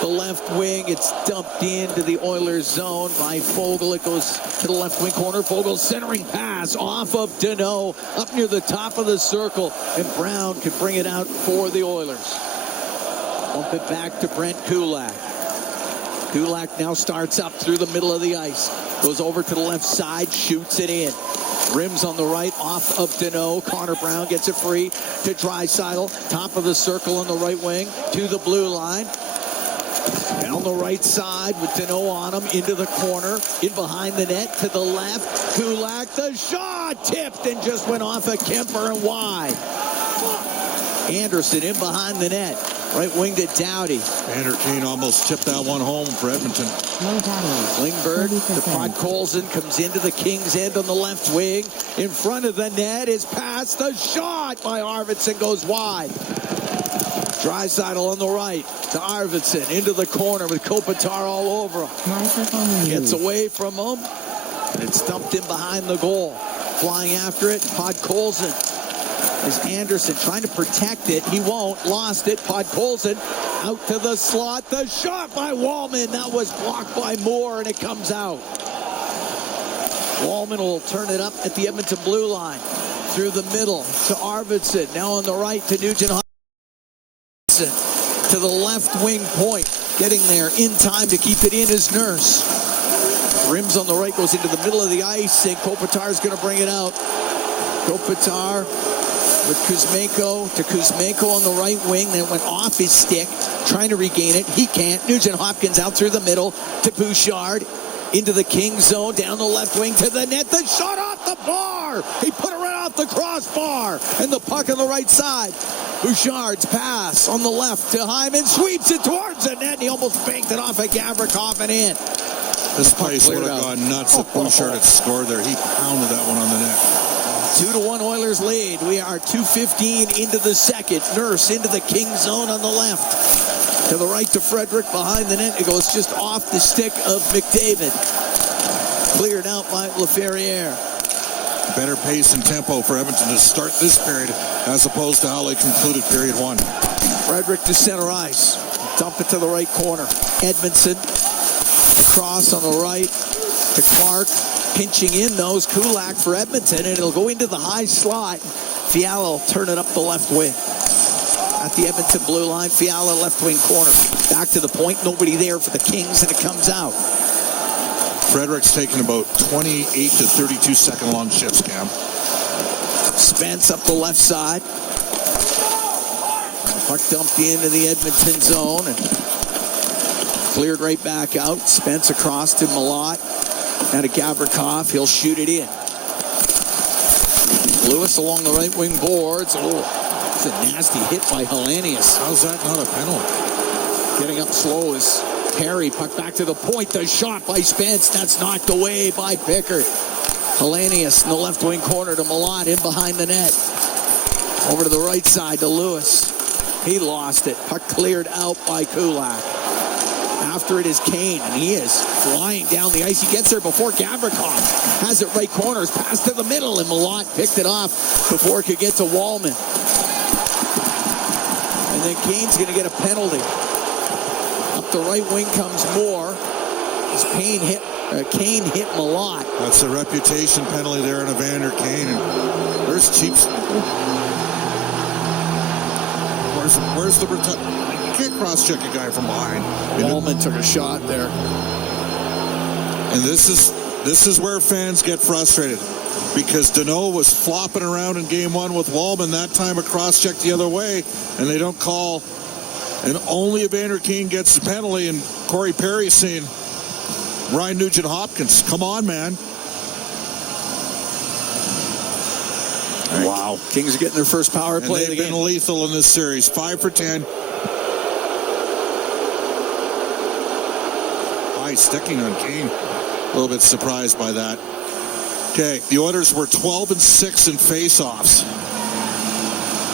The left wing, it's dumped into the Oilers zone by Fogle. It goes to the left wing corner. Fogle's centering pass off of Deneau up near the top of the circle. And Brown can bring it out for the Oilers. Bump it back to Brent Kulak. Kulak now starts up through the middle of the ice. Goes over to the left side, shoots it in. Rims on the right, off of Deneau. Connor Brown gets it free to Draisaitl. Top of the circle on the right wing to the blue line. Down the right side with Deneau on him, into the corner, in behind the net, to the left. Kulak, the shot tipped and just went off of Kemper and wide. Anderson in behind the net, right wing to Doughty. Vander Kane almost tipped that one home for Edmonton. Klingberg to Podkolzin, comes into the Kings end on the left wing. In front of the net is past, the shot by Arvidsson goes wide. Draisaitl on the right to Arvidsson, into the corner with Kopitar all over him. Gets away from him, and it's dumped in behind the goal. Flying after it, Podkolzin. Is Anderson trying to protect it? He won't. Lost it. Podkolzin out to the slot. The shot by Wallman. That was blocked by Moore, and it comes out. Wallman will turn it up at the Edmonton blue line. Through the middle to Arvidsson. Now on the right to Nugent Hopkins. To the left wing point. Getting there in time to keep it in is Nurse. Rims on the right, goes into the middle of the ice, and Kopitar's going to bring it out. Kopitar with Kuzmenko to Kuzmenko on the right wing. Then went off his stick, trying to regain it. He can't. Nugent Hopkins out through the middle to Bouchard. Into the King zone, down the left wing to the net. The shot off the bar. He put it right off the crossbar. And the puck on the right side. Bouchard's pass on the left to Hyman. Sweeps it towards the net. And he almost banked it off at Gavrikov and in. This place would have gone nuts if Bouchard had scored there. He pounded that one on the net. 2-1 Oilers lead. We are 2:15 into the second. Nurse into the King zone on the left. To the right to Frederick, behind the net. It goes just off the stick of McDavid. Cleared out by LaFerriere. Better pace and tempo for Edmonton to start this period as opposed to how they concluded period one. Frederick to center ice. Dump it to the right corner. Edmondson across on the right to Clark. Pinching in those. Kulak for Edmonton, and it'll go into the high slot. Fiala will turn it up the left wing. at the Edmonton blue line. Fiala left wing corner. Back to the point. Nobody there for the Kings, and it comes out. Frederick's taking about 28 to 32 second long shifts, Cam. Spence up the left side. Puck dumped into the Edmonton zone and cleared right back out. Spence across to Malott. Now to Gavrikov. He'll shoot it in. Lewis along the right wing boards. Oh, it's a nasty hit by Hellenius. How's that not a penalty? Getting up slow is Perry. Puck back to the point. The shot by Spence. That's knocked away by Pickard. Hellenius in the left wing corner to Malott in behind the net. Over to the right side to Lewis. He lost it. Puck cleared out by Kulak. After it is Kane, and he is flying down the ice. He gets there before Gavrikov has it right corner. It's passed to the middle, and Malott picked it off before it could get to Wallman. And then Kane's going to get a penalty. Up the right wing comes Moore. As Kane hit Malott. That's a reputation penalty there in Evander Kane. And where's Cheaps? Where's the you can't cross-check a guy from behind. Wallman took a shot there. And this is where fans get frustrated, because Deneau was flopping around in game one with Wallman. That time a cross-check the other way, and they don't call. And only Evander Kane gets the penalty, and Corey Perry saying, Ryan Nugent-Hopkins, come on, man. Wow. Kings are getting their first power play of the game. They've been lethal in this series. 5 for 10. High sticking on Kane. A little bit surprised by that. Okay, the Oilers were 12-6 in face-offs.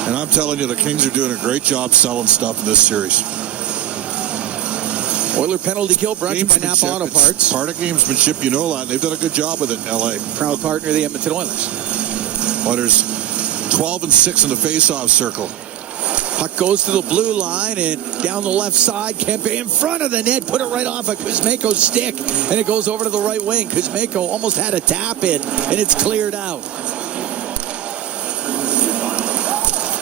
And I'm telling you, the Kings are doing a great job selling stuff in this series. Oiler penalty kill brought to you by Napa Auto Parts. It's part of gamesmanship, you know that. They've done a good job with it in L.A. Proud partner of the Edmonton Oilers. Oilers 12-6 in the face-off circle. Puck goes to the blue line and down the left side. Kempe in front of the net. Put it right off of Kuzmenko's stick. And it goes over to the right wing. Kuzmenko almost had a tap in. And it's cleared out.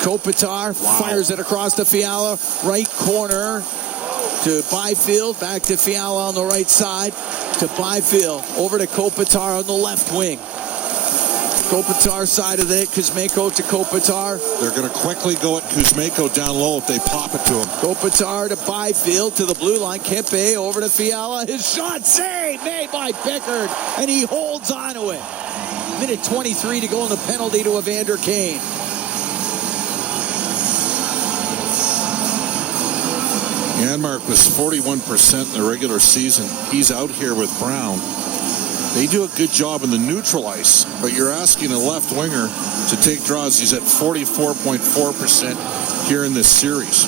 Kopitar fires it across to Fiala. Right corner to Byfield. Back to Fiala on the right side. To Byfield. Over to Kopitar on the left wing. Kopitar side of it. Kuzmenko to Kopitar. They're going to quickly go at Kuzmenko down low if they pop it to him. Kopitar to Byfield to the blue line. Kempe over to Fiala. His shot saved made by Pickard. And he holds on to it. Minute 23 to go in the penalty to Evander Kane. Janmark was 41% in the regular season. He's out here with Brown. They do a good job in the neutral ice, but you're asking a left winger to take draws. He's at 44.4% here in this series.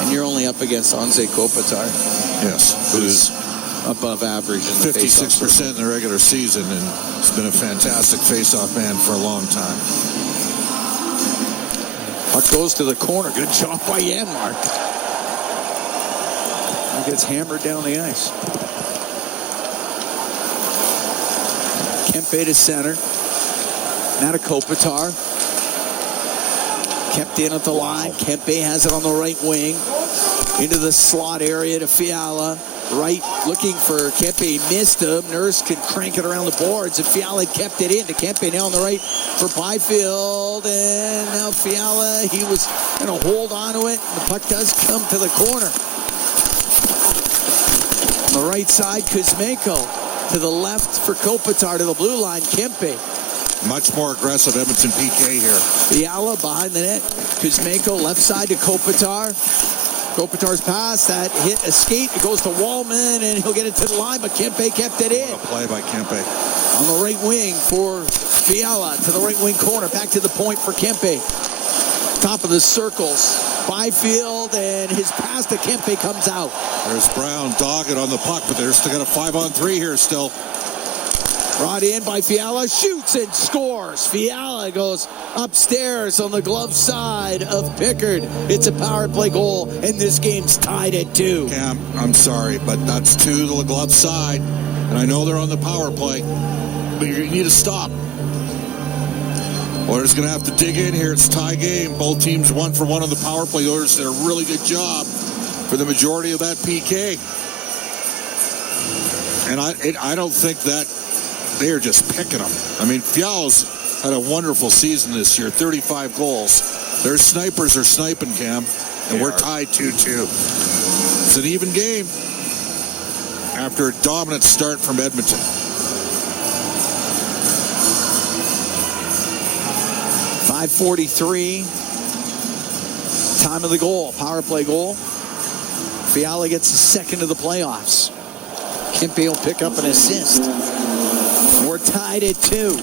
And you're only up against Anze Kopitar. Yes, who is above average in the 56% in the regular season, and he's been a fantastic face-off man for a long time. Puck goes to the corner. Good job by Janmark. He gets hammered down the ice. Kempe to center. Now to Kopitar. Kept in at the line. Kempe has it on the right wing. Into the slot area to Fiala. Right, looking for Kempe. Missed him. Nurse can crank it around the boards. And Fiala kept it in to Kempe. Now on the right for Byfield. And now Fiala, he was going to hold on to it. The puck does come to the corner. On the right side, Kuzmenko. To the left for Kopitar. To the blue line, Kempe. Much more aggressive Edmonton PK here. Fiala behind the net. Kuzmenko left side to Kopitar. Kopitar's pass, that hit a skate. It goes to Wallman, and he'll get it to the line, but Kempe kept it in. What a play by Kempe. On the right wing for Fiala. To the right wing corner. Back to the point for Kempe. Top of the circles. Byfield, and his pass to Kempe comes out. There's Brown dogged on the puck, but they're still got a 5-on-3 here still. Brought in by Fiala, shoots and scores. Fiala goes upstairs on the glove side of Pickard. It's a power play goal, and this game's tied at 2. Cam, I'm sorry, but that's 2 to the glove side, and I know they're on the power play, but you need to stop. Oilers going to have to dig in here. It's a tie game. Both teams 1 for 1 on the power play. Oilers did a really good job for the majority of that PK. And I don't think that they are just picking them. I mean, Fiala's had a wonderful season this year, 35 goals. Their snipers are sniping, Cam, and we're tied 2-2. It's an even game after a dominant start from Edmonton. .543. Time of the goal. Power play goal. Fiala gets the second of the playoffs. Kempe will pick up an assist. We're tied at 2.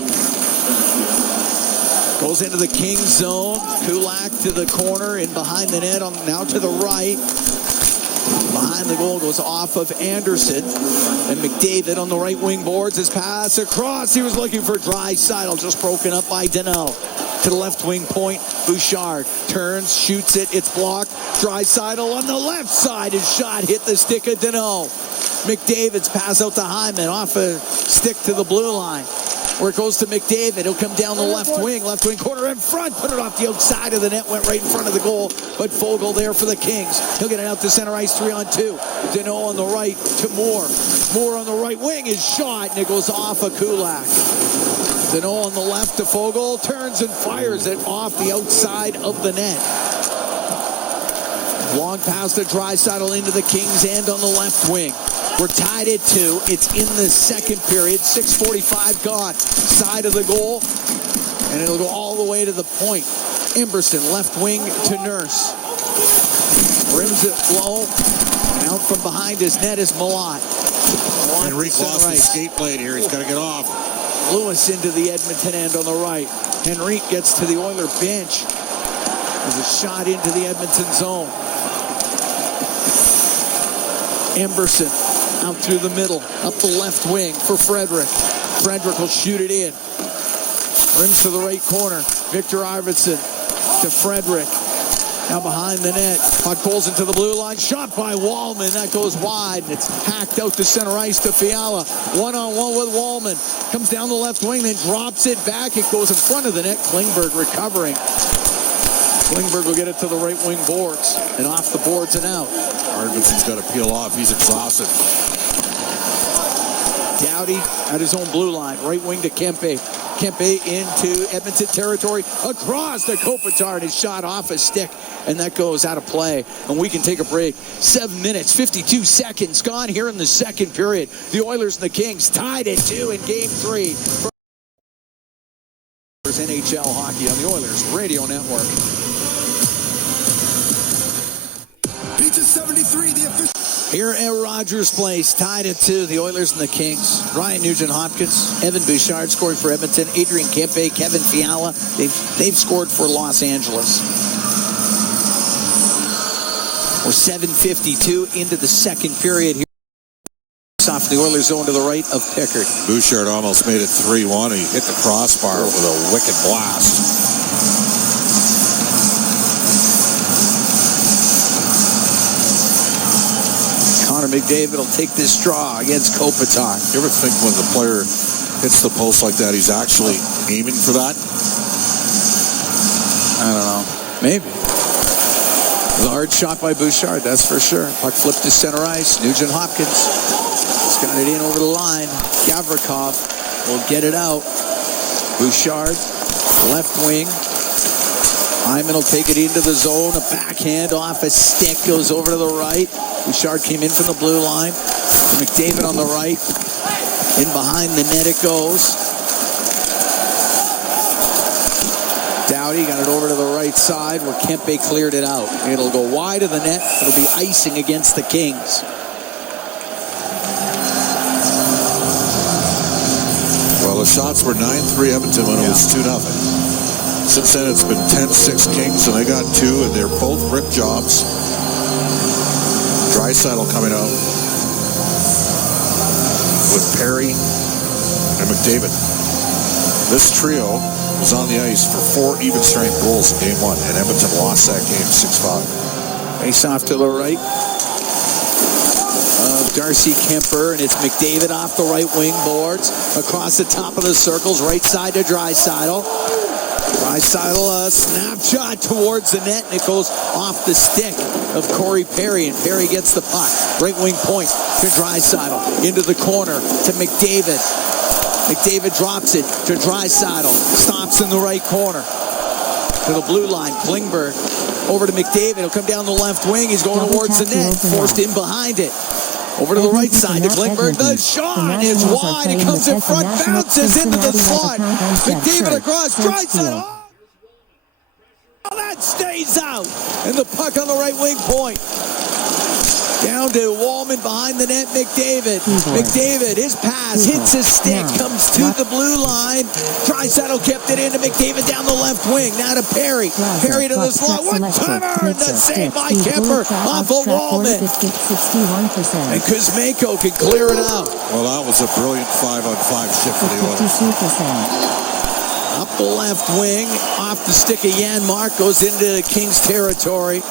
Goes into the Kings zone. Kulak to the corner and behind the net. Now to the right. Behind the goal goes off of Anderson. And McDavid on the right wing boards his pass across. He was looking for Draisaitl, just broken up by Danault. To the left wing point, Bouchard turns, shoots it, it's blocked. Draisaitl on the left side, his shot hit the stick of Danault. McDavid's pass out to Hyman, off a stick to the blue line. Where it goes to McDavid, he'll come down the left wing corner in front, put it off the outside of the net, went right in front of the goal, but Fogle there for the Kings. He'll get it out to center ice, 3-on-2. Danault on the right to Moore. Moore on the right wing, his shot, and it goes off of Kulak. Danault on the left to Fogle, turns and fires it off the outside of the net. Long pass to Draisaitl into the Kings' end on the left wing. We're tied at 2. It's in the second period. 6:45 gone. Side of the goal. And it'll go all the way to the point. Emberson, left wing to Nurse. Rims it low. And out from behind his net is Malott. Henrique lost his skate blade here. He's got to get off. Lewis into the Edmonton end on the right. Henrique gets to the Oiler bench. There's a shot into the Edmonton zone. Emberson out through the middle, up the left wing for Frederick. Frederick will shoot it in. Rims to the right corner. Victor Arvidsson to Frederick. Now behind the net. Puck pulls into the blue line. Shot by Wallman. That goes wide. And it's hacked out to center ice to Fiala. One-on-one with Wallman. Comes down the left wing, then drops it back. It goes in front of the net. Klingberg recovering. Klingberg will get it to the right wing boards. And off the boards and out. Arvidsson's got to peel off. He's exhausted. Doughty at his own blue line. Right wing to Kempe. Kempe into Edmonton territory. Across to Kopitar. His shot off a stick. And that goes out of play. And we can take a break. 7 minutes, 52 seconds gone here in the second period. The Oilers and the Kings tied at 2 in Game 3. NHL hockey on the Oilers Radio Network. Pizza 73, the official. Here at Rogers Place, tied at 2, the Oilers and the Kings. Ryan Nugent-Hopkins, Evan Bouchard scoring for Edmonton, Adrian Kempe, Kevin Fiala. They've scored for Los Angeles. We're 7:52 into the second period here. Off the Oilers zone to the right of Pickard. Bouchard almost made it 3-1. He hit the crossbar with a wicked blast. Connor McDavid will take this draw against Kopitar. You ever think when the player hits the post like that, he's actually aiming for that? I don't know. Maybe. It was a hard shot by Bouchard, that's for sure. Puck flipped to center ice. Nugent-Hopkins has got it in over the line. Gavrikov will get it out. Bouchard, left wing. Hyman will take it into the zone. A backhand off a stick goes over to the right. Bouchard came in from the blue line. McDavid on the right. In behind the net it goes. Doughty got it over to the right side where Kempe cleared it out. It'll go wide of the net. It'll be icing against the Kings. Well, the shots were 9-3 Edmonton when it was 2-0. Since then, it's been 10-6 Kings, and they got 2, and they're both rip jobs. Draisaitl coming out with Perry and McDavid. This trio was on the ice for 4 even-strength goals in Game 1, and Edmonton lost that game 6-5. Face off to the right of Darcy Kemper, and it's McDavid off the right wing boards. Across the top of the circles, right side to Draisaitl. Draisaitl, a snapshot towards the net, and it goes off the stick of Corey Perry, and Perry gets the puck. Right wing point to Draisaitl, into the corner to McDavid. McDavid drops it to Draisaitl, stops in the right corner to the blue line. Klingberg over to McDavid. He'll come down the left wing. He's going towards the net, forced in behind it. Over to the right side to Klingberg. The shot is wide. It comes in front, bounces into the slot. McDavid across, Draisaitl. Oh, that stays out. And the puck on the right wing point. Down to Wallman behind the net, McDavid. McDavid, his pass hits his stick, comes to the blue line. Draisaitl kept it into McDavid down the left wing. Now to Perry. Perry to the slot. One-timer! And the save by Kemper off of Wallman. And Kuzmenko can clear it out. Well, that was a brilliant 5-on-5 shift for the Oilers. Up the left wing, off the stick of Janmark, goes into Kings territory.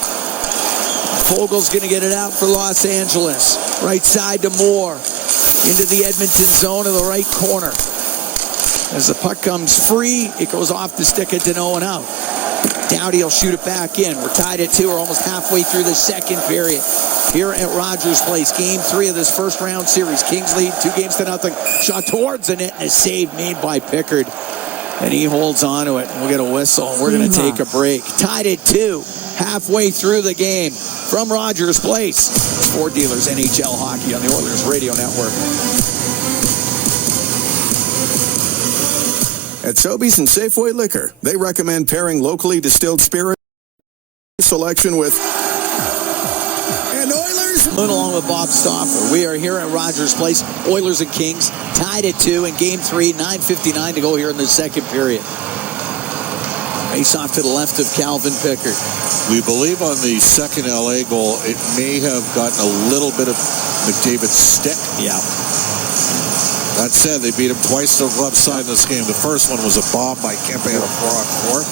Fogel's going to get it out for Los Angeles. Right side to Moore. Into the Edmonton zone of the right corner. As the puck comes free, it goes off the stick of Danault and out. Doughty will shoot it back in. We're tied at 2. We're almost halfway through the second period. Here at Rogers Place, Game 3 of this first round series. Kings lead 2-0. Shot towards the net and a save made by Pickard. And he holds on to it. We'll get a whistle. We're going to take a break. Tied at 2. Halfway through the game from Rogers Place. Ford Dealers NHL Hockey on the Oilers Radio Network. At Sobeys and Safeway Liquor, they recommend pairing locally distilled spirit selection with and Oilers. Along with Bob Stauffer. We are here at Rogers Place. Oilers and Kings tied at 2 in Game 3. 9:59 to go here in the second period. Face off to the left of Calvin Pickard. We believe on the second LA goal, it may have gotten a little bit of McDavid's stick. Yeah. That said, they beat him twice to the left side in this game. The first one was a bomb by Kempe on a 4-on-4.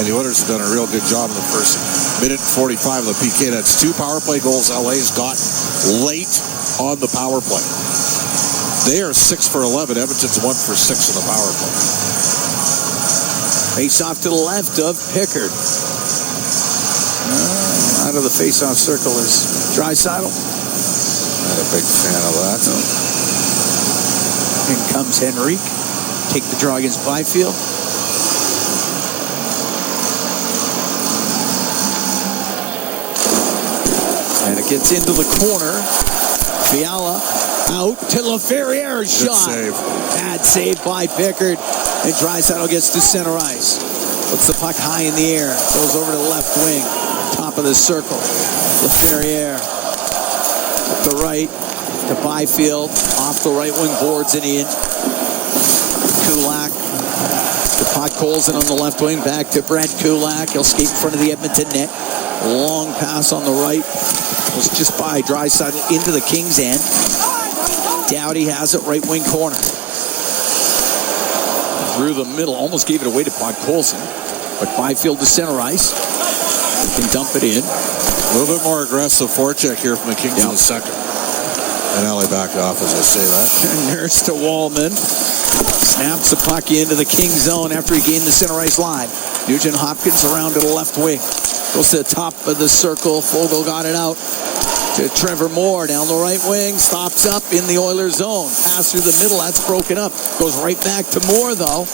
And the Oilers have done a real good job in the first minute 45 of the PK. That's 2 power play goals LA's got late on the power play. They are 6 for 11. Edmonton's 1 for 6 in the power play. Face-off to the left of Pickard. Out of the face-off circle is Draisaitl. Not a big fan of that. No. In comes Henrique. Take the draw against Byfield. And it gets into the corner. Fiala out to LaFerriere. Shot. Save. Bad save by Pickard. And Draisaitl gets to center ice. Puts the puck high in the air. Goes over to the left wing. Top of the circle. LaFerriere. Up the right to Byfield. Off the right wing boards it in. Kulak. To Podkolzin on the left wing. Back to Brad Kulak. He'll skate in front of the Edmonton net. Long pass on the right. Was just by Draisaitl into the Kings' end. Doughty has it right wing corner. Through the middle, almost gave it away to Podkolzin, but Byfield to center ice. Can dump it in. A little bit more aggressive forecheck here from the Kings in the second. And Alley back off as I say that. Nurse to Wallman. Snaps the puck into the Kings zone after he gained the center ice line. Nugent Hopkins around to the left wing. Goes to the top of the circle. Fogle got it out to Trevor Moore down the right wing. Stops up in the Oilers zone. Pass through the middle. That's broken up. Goes right back to Moore, though.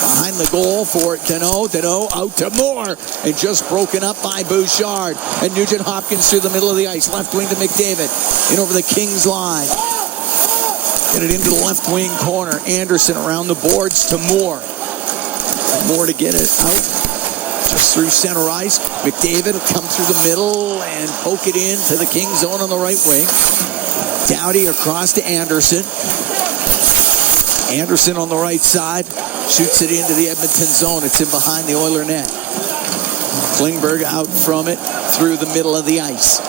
Behind the goal for Danault. Danault out to Moore. And just broken up by Bouchard. And Nugent Hopkins through the middle of the ice. Left wing to McDavid. In over the Kings line. Get it into the left wing corner. Anderson around the boards to Moore. Moore to get it out. Just through center ice. McDavid will come through the middle and poke it in to the Kings zone on the right wing. Doughty across to Anderson. Anderson on the right side. Shoots it into the Edmonton zone. It's in behind the Oiler net. Klingberg out from it through the middle of the ice.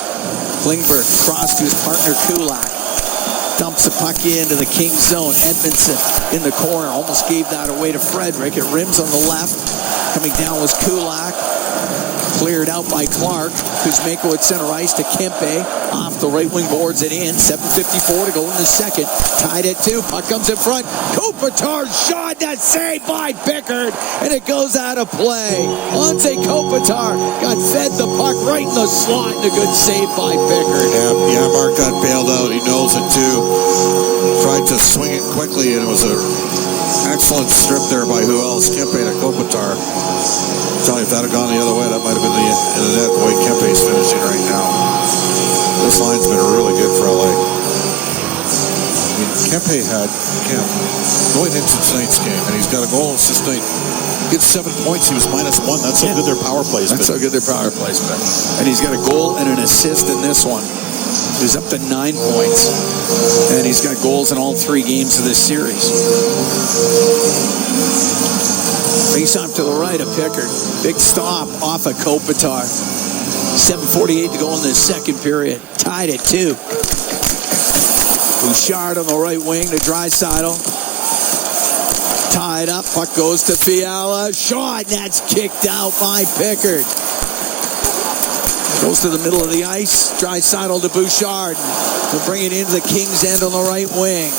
Klingberg cross to his partner Kulak. Dumps the puck into the Kings zone. Edmondson in the corner. Almost gave that away to Frederick. It rims on the left. Coming down was Kulak. Cleared out by Clark. Kuzmenko at center ice to Kempe. Off the right wing boards and in. 7:54 to go in the second. Tied at 2. Puck comes in front. Kopitar's shot. That's saved by Pickard. And it goes out of play. Anze Kopitar got fed the puck right in the slot. And a good save by Pickard. Yeah, Mark got bailed out. He knows it too. Tried to swing it quickly, and it was an excellent strip there by who else? Kempe to Kopitar. I'm telling you, if that had gone the other way, that might have been the end of the net, the way Kempe's finishing right now. This line's been really good for LA. I mean, Kempe had, going into tonight's game, and he's got a goal and assist tonight. He had 7 points. He was -1. That's how good their power plays been. That's how good their power plays been. And he's got a goal and an assist in this one. He's up to 9 points. And he's got goals in all 3 games of this series. Face off to the right of Pickard. Big stop off of Kopitar. 7:48 to go in the second period. Tied at 2. Bouchard on the right wing to Draisaitl. Tied up. Puck goes to Fiala. Shot. That's kicked out by Pickard. Goes to the middle of the ice. Draisaitl to Bouchard. He'll bring it into the Kings' end on the right wing.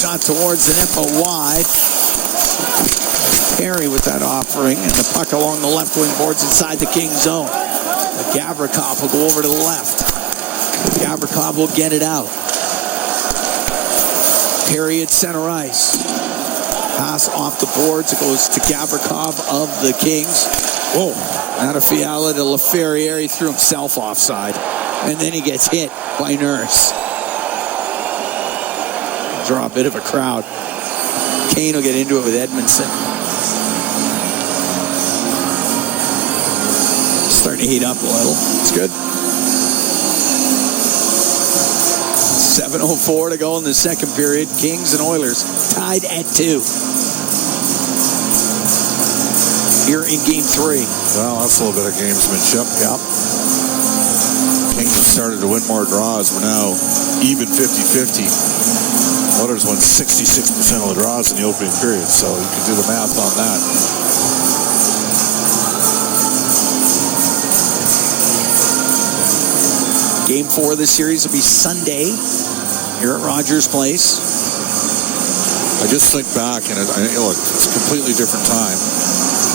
Shot towards the net, but wide. Perry with that offering, and the puck along the left wing boards inside the Kings' zone. Gavrikov will go over to the left. Gavrikov will get it out. Perry at center ice. Pass off the boards. It goes to Gavrikov of the Kings. Whoa. Out of Fiala to LaFerriere. He threw himself offside. And then he gets hit by Nurse. Draw a bit of a crowd. Kane will get into it with Edmonton. Starting to heat up a little. It's good. 7:04 to go in the second period. Kings and Oilers tied at 2. Here in game 3. Well, that's a little bit of gamesmanship. Yep. Kings have started to win more draws. We're now even 50-50. Oilers won 66% of the draws in the opening period, so you can do the math on that. Game 4 of the series will be Sunday here at Rogers Place. I just think back, and look, it's a completely different time.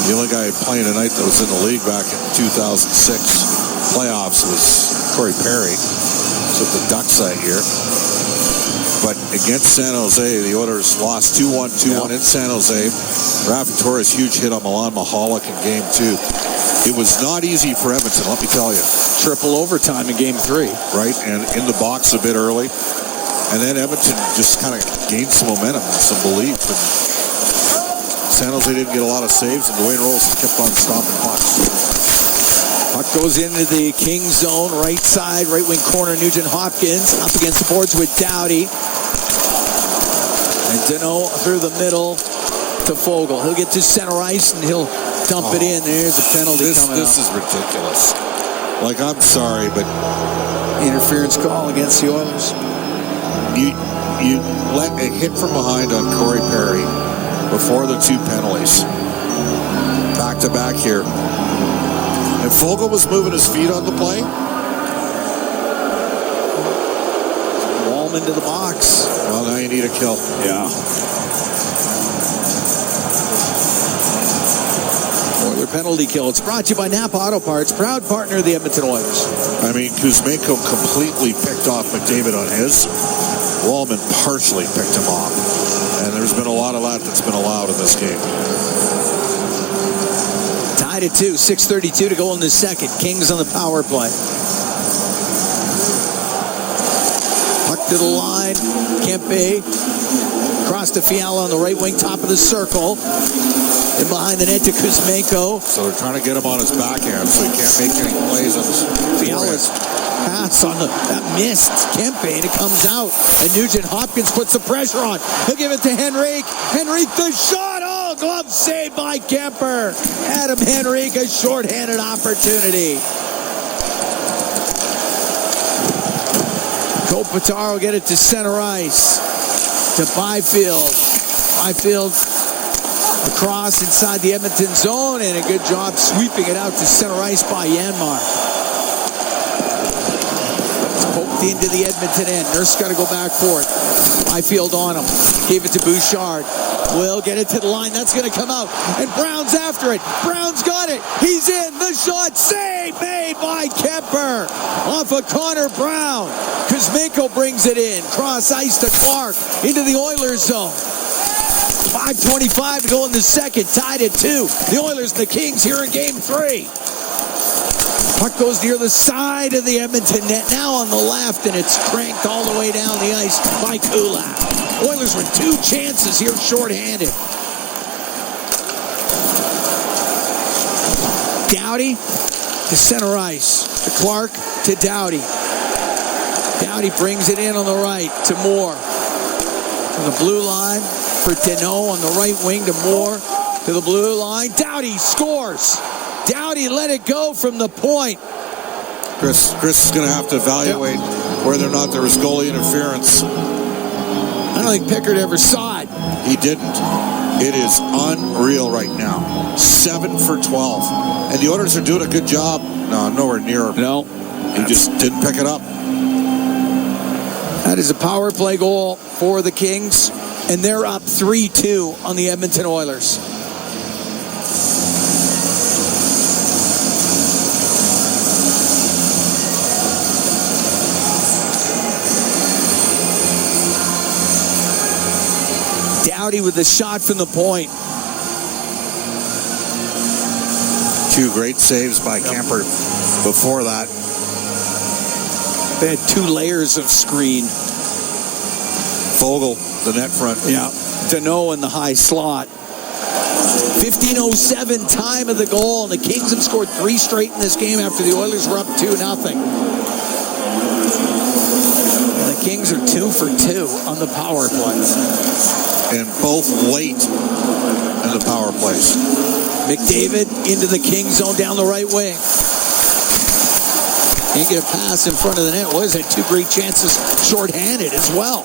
The only guy playing tonight that was in the league back in 2006 playoffs was Corey Perry. He was with the Ducks that year. But against San Jose, the Oilers lost 2-1, 2-1 in San Jose. Rafi Torres' huge hit on Milan Mahalik in game 2. It was not easy for Edmonton, let me tell you. Triple overtime in game 3. Right, and in the box a bit early. And then Edmonton just kind of gained some momentum and some belief. And San Jose didn't get a lot of saves, and Dwayne Rolls kept on stopping pucks. Puck goes into the Kings zone, right side, right wing corner. Nugent Hopkins up against the boards with Doughty. And Deneau through the middle to Fogle. He'll get to center ice and he'll dump it in. There's a penalty coming This is ridiculous. Like, I'm sorry, but interference call against the Oilers. You let a hit from behind on Corey Perry before the 2 penalties. Back to back here. And Fogle was moving his feet on the play. Wallman to the box. Well, now you need a kill. Yeah. Oiler penalty kill. It's brought to you by Napa Auto Parts, proud partner of the Edmonton Oilers. I mean, Kuzmenko completely picked off McDavid on his. Wallman partially picked him off. And there's been a lot of that that's been allowed in this game. Tied at 2, 6:32 to go in the second. Kings on the power play. Puck to the line. Kempe. Cross to Fiala on the right wing, top of the circle. And behind the net to Kuzmenko. So they're trying to get him on his backhand so he can't make any plays on his Fiala's pass on that missed Kempe, and it comes out. And Nugent Hopkins puts the pressure on. He'll give it to Henrique. Henrique the shot. Oh, glove saved by Kemper. Adam Henrique, a shorthanded opportunity. Kopitar will get it to center ice. To Byfield. Byfield Across inside the Edmonton zone, and a good job sweeping it out to center ice by Janmark. It's poked into the Edmonton end. Nurse got to go back for it. Byfield on him. Gave it to Bouchard. Will get it to the line. That's going to come out. And Brown's after it. Brown's got it. He's in. The shot. Save made by Kemper. Off of Connor Brown. Kuzmenko brings it in. Cross ice to Clark. Into the Oilers zone. 5:25 to go in the second. Tied at 2. The Oilers and the Kings here in Game 3. Puck goes near the side of the Edmonton net. Now on the left, and it's cranked all the way down the ice by Kulak. Oilers with 2 chances here shorthanded. Doughty to center ice. To Clark to Doughty. Doughty brings it in on the right to Moore. On the blue line for Deneau on the right wing to Moore. To the blue line. Doughty scores. Doughty let it go from the point. Chris is going to have to evaluate whether or not there was goalie interference. I don't think Pickard ever saw it. He didn't. It is unreal right now. 7 for 12. And the Oilers are doing a good job. No, nowhere near. No. He just didn't pick it up. That is a power play goal for the Kings. And they're up 3-2 on the Edmonton Oilers. Doughty with the shot from the point. 2 great saves by Kemper before that. They had 2 layers of screen. Fogle, the net front. Yeah. Deneau in the high slot. 15:07 time of the goal. And the Kings have scored 3 straight in this game after the Oilers were up 2-0. The Kings are 2 for 2 on the power play. And both late in the power plays. McDavid into the King zone down the right wing. Can't get a pass in front of the net. Was it 2 great chances shorthanded as well?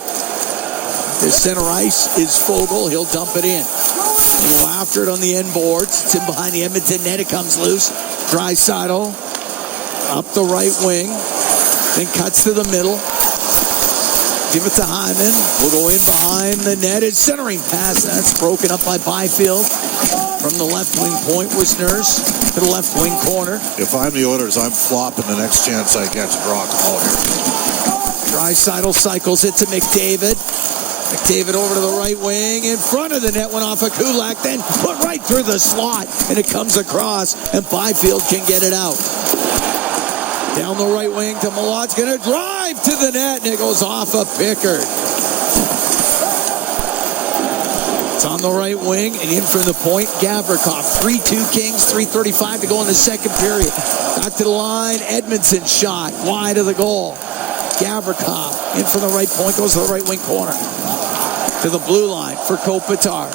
His center ice is Fogle. He'll dump it in. He'll go after it on the end boards. It's in behind the Edmonton net. It comes loose. Draisaitl up the right wing. Then cuts to the middle. Give it to Hyman. We'll go in behind the net. It's centering pass. That's broken up by Byfield. From the left wing point was Nurse to the left wing corner. If I'm the Oilers, I'm flopping the next chance I get to draw a call here. Draisaitl cycles it to McDavid. McDavid over to the right wing. In front of the net, went off of Kulak. Then put right through the slot. And it comes across. And Byfield can get it out. Down the right wing to Malot's going to drive to the net, and it goes off of Pickard. It's on the right wing, and in from the point, Gavrikov. 3-2 Kings, 3:35 to go in the second period. Back to the line, Edmondson shot, wide of the goal. Gavrikov, in from the right point, goes to the right wing corner. To the blue line for Kopitar.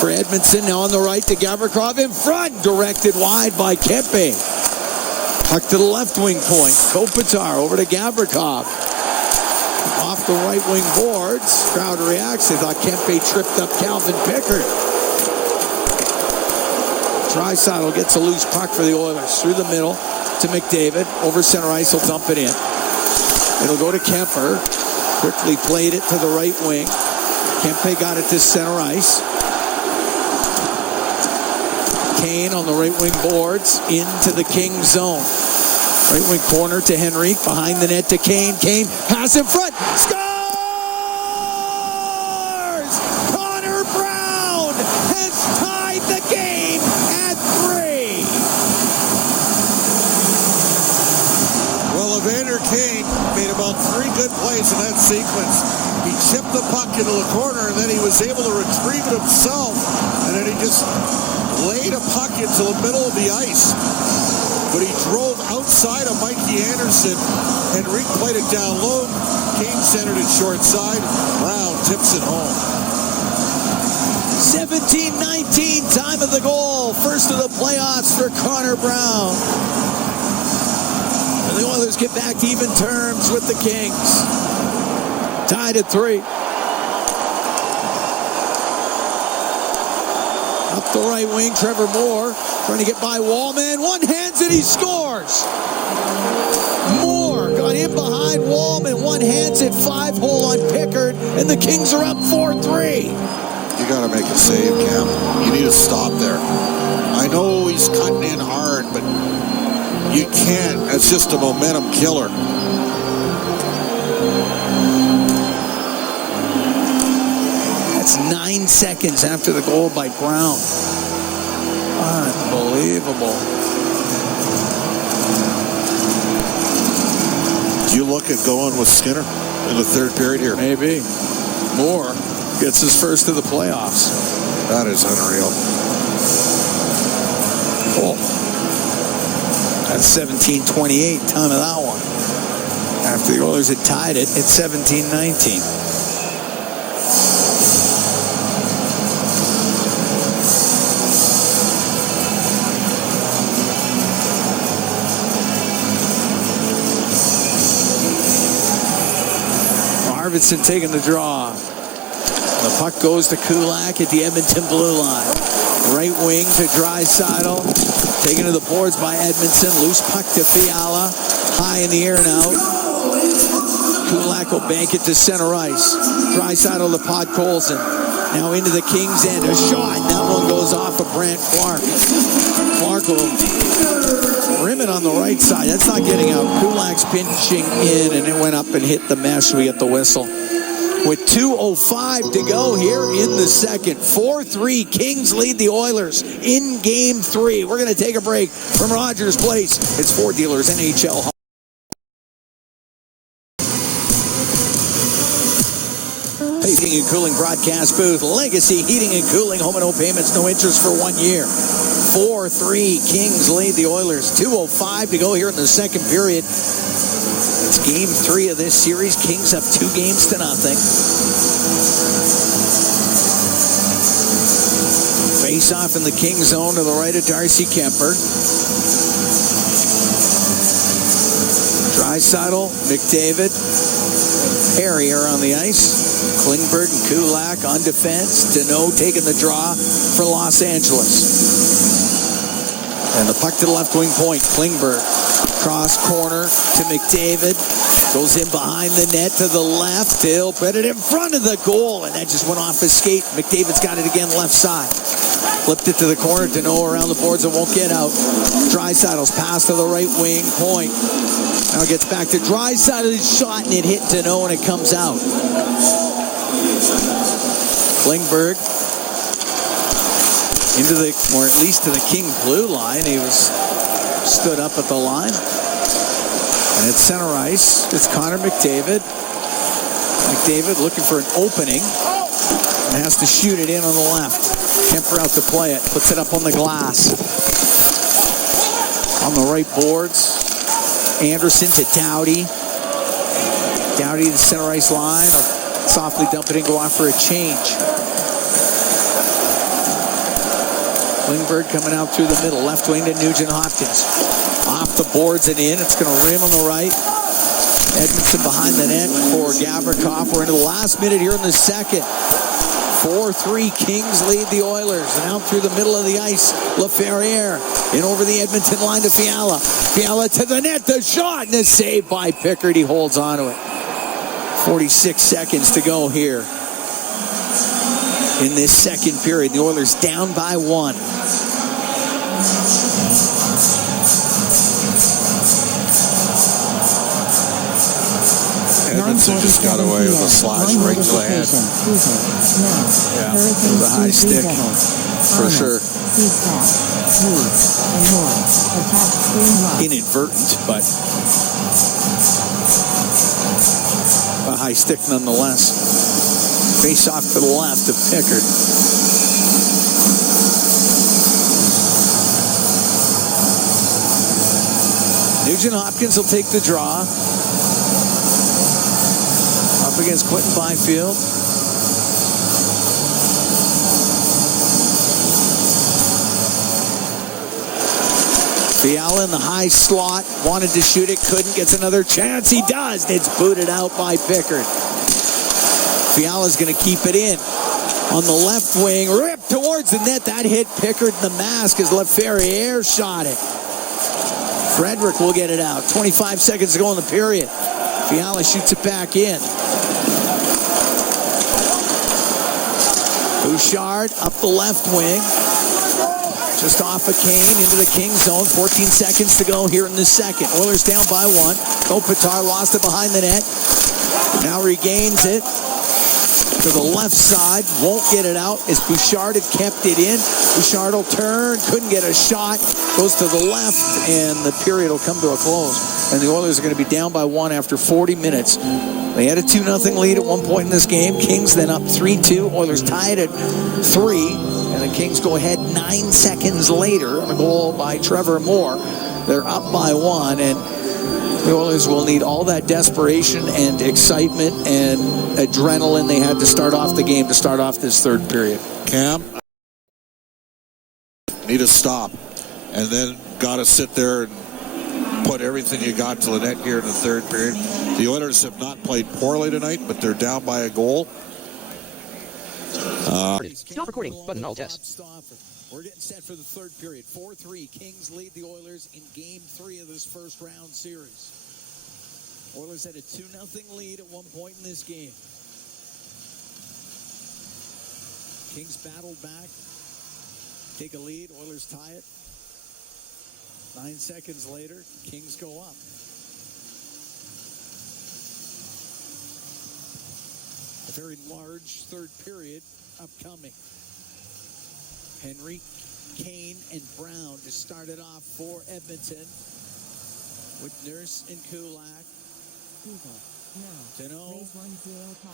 For Edmondson, now on the right to Gavrikov in front, directed wide by Kempe. Puck to the left wing point. Kopitar over to Gavrikov. Off the right wing boards. Crowd reacts. They thought Kempe tripped up Calvin Pickard. Draisaitl gets a loose puck for the Oilers. Through the middle to McDavid. Over center ice, he'll dump it in. It'll go to Kemper. Quickly played it to the right wing. Kempe got it to center ice. Kane on the right wing boards into the King zone. Right wing corner to Henrique. Behind the net to Kane. Kane pass in front. Scores! Connor Brown has tied the game at 3. Well, Evander Kane made about 3 good plays in that sequence. He chipped the puck into the corner, and then he was able to retrieve it himself. And then he just laid a puck into the middle of the ice. But he drove outside of Mikey Anderson. Henrique played it down low. Kane centered it short side. Brown tips it home. 17-19, time of the goal. First of the playoffs for Connor Brown. And the Oilers get back to even terms with the Kings. Tied at 3. the right wing, Trevor Moore trying to get by Wallman. One hands it, he scores. Moore got in behind Wallman. One hands it, 5-hole on Pickard, and the Kings are up 4-3. You got to make a save, Cam. You need to stop there. I know he's cutting in hard, but you can't. That's just a momentum killer. That's 9 seconds after the goal by Brown. Unbelievable. Do you look at going with Skinner in the third period here? Maybe. Moore gets his first of the playoffs. That is unreal. Oh. That's 17-28, time of that one. After the Oilers had tied it at 17-19. Arvidsson taking the draw. The puck goes to Kulak at the Edmonton blue line. Right wing to Draisaitl. Taken to the boards by Edmondson. Loose puck to Fiala. High in the air now. Kulak will bank it to center ice. Draisaitl to Podkolzin. Now into the Kings end. A shot. And that one goes off of Brant Clark. Clark will rim it on the right side. That's not getting out. Kulak's pinching in, and it went up and hit the mesh. We get the whistle. With 2:05 to go here in the second. 4-3, Kings lead the Oilers in Game 3. We're going to take a break from Rogers Place. It's Ford Dealers NHL. Heating and Cooling broadcast booth. Legacy Heating and Cooling. Home and no payments, no interest for 1 year. 4-3, Kings lead the Oilers. 2:05 to go here in the second period. It's Game 3 of this series. Kings up 2-0. Face off in the Kings zone to the right of Darcy Kemper. Draisaitl, McDavid, Perry are on the ice. Klingberg and Kulak on defense. Deneau taking the draw for Los Angeles. And the puck to the left wing point. Klingberg. Cross corner to McDavid. Goes in behind the net to the left. He'll put it in front of the goal. And that just went off his skate. McDavid's got it again left side. Flipped it to the corner. Deneau around the boards and won't get out. Draisaitl's pass to the right wing point. Now it gets back to Draisaitl's shot, and it hit Deneau, and it comes out. Klingberg into the, or at least to the King blue line. He was stood up at the line. And at center ice, it's Connor McDavid. McDavid looking for an opening and has to shoot it in on the left. Kemper out to play it. Puts it up on the glass. On the right boards. Anderson to Doughty. Doughty to the center ice line. Softly dump it and go off for a change. Klingberg coming out through the middle. Left wing to Nugent Hopkins. Off the boards and in. It's going to rim on the right. Edmondson behind the net for Gavrikov. We're into the last minute here in the second. 4-3, Kings lead the Oilers. And out through the middle of the ice, LaFerriere in over the Edmonton line to Fiala. Fiala to the net, the shot, and the save by Pickard. He holds on to it. 46 seconds to go here in this second period. The Oilers down by 1. Edmonton just got away with a slash right to the head. Yeah, the high stick, for sure. Inadvertent, but a high stick nonetheless. Face off to the left of Pickard. Nugent Hopkins will take the draw. Up against Quentin Byfield. Fiala in the high slot. Wanted to shoot it, couldn't. Gets another chance. He does. It's booted out by Pickard. Fiala's going to keep it in. On the left wing, ripped towards towards the net. That hit Pickard in the mask as LaFerriere shot it. Frederick will get it out. 25 seconds to go in the period. Fiala shoots it back in. Bouchard up the left wing. Just off of Kane into the Kings zone. 14 seconds to go here in the second. Oilers down by 1. Kopitar lost it behind the net. Now regains it to the left side. Won't get it out as Bouchard had kept it in. Bouchard will turn. Couldn't get a shot. Goes to the left, and the period will come to a close. And the Oilers are going to be down by 1 after 40 minutes. They had a 2-0 lead at one point in this game. Kings then up 3-2. Oilers tied at 3. And the Kings go ahead 9 seconds later on a goal by Trevor Moore. They're up by 1, and the Oilers will need all that desperation and excitement and adrenaline they had to start off the game to start off this third period. Cam, need a stop, and then got to sit there and put everything you got to the net here in the third period. The Oilers have not played poorly tonight, but they're down by a goal. Stop recording. Button all test. We're getting set for the third period. 4-3. Kings lead the Oilers in Game 3 of this first round series. Oilers had a 2-0 lead at one point in this game. Kings battled back. Take a lead. Oilers tie it. 9 seconds later, Kings go up. A very large third period upcoming. Henry, Kane, and Brown to start it off for Edmonton with Nurse and Kulak. Deneau,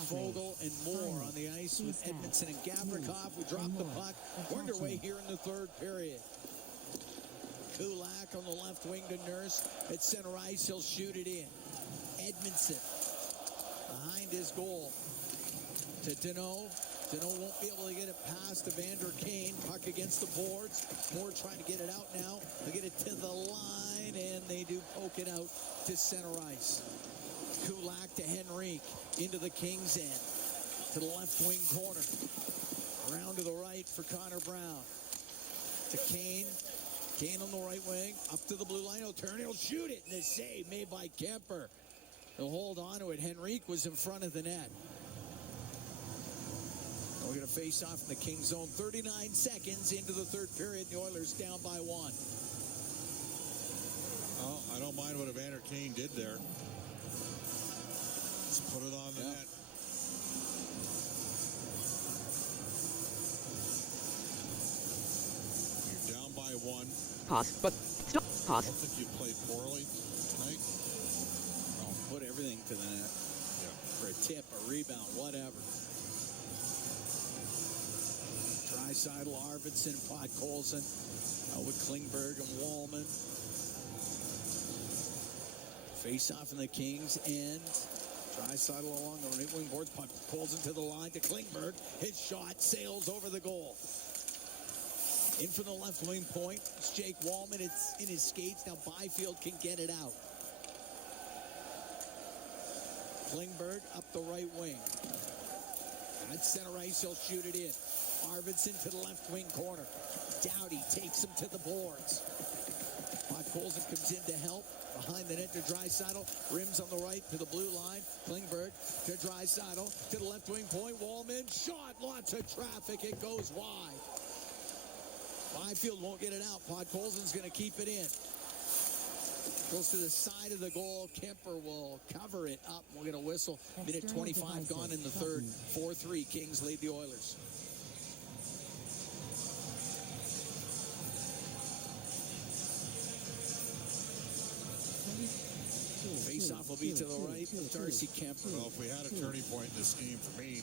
Vogel, and Moore on the ice with Edmondson and Gavrikov. We drop the puck. We're underway here in the third period. Kulak on the left wing to Nurse. At center ice, he'll shoot it in. Edmondson behind his goal to Deneau. Deneau won't be able to get it past Evander Kane. Puck against the boards. Moore trying to get it out now. They get it to the line, and they do poke it out to center ice. Kulak to Henrique. Into the Kings end. To the left wing corner. Around to the right for Connor Brown. To Kane. Kane on the right wing. Up to the blue line. He'll turn. He'll shoot it. And a save made by Kemper. He'll hold on to it. Henrique was in front of the net. We're going to face off in the Kings zone. 39 seconds into the third period. The Oilers down by 1. Oh, I don't mind what Evander Kane did there. Just put it on the net. You're down by 1. Pause. But stop. Pause. I don't think you played poorly tonight. Oh, put everything to the net. Yeah. For a tip, a rebound, whatever. Draisaitl, Arvidsson, Podkolzin, with Klingberg and Wallman. Face off in the Kings end. Draisaitl along the right wing boards. Podkolzin to the line to Klingberg. His shot sails over the goal. In from the left wing point. It's Jake Wallman. It's in his skates. Now Byfield can get it out. Klingberg up the right wing. At center ice, he'll shoot it in. Arvidsson to the left wing corner. Doughty takes him to the boards. Podkolzin comes in to help. Behind the net to Draisaitl. Rims on the right to the blue line. Klingberg to Draisaitl. To the left wing point. Wallman. Shot. Lots of traffic. It goes wide. Byfield won't get it out. Podkolzin's going to keep it in. Goes to the side of the goal. Kemper will cover it up. We'll get a whistle. Minute 25 gone in the third. 4-3. Kings lead the Oilers. Face-off will be to the right of Darcy Kemper. Well, if we had a turning point in this game, for me,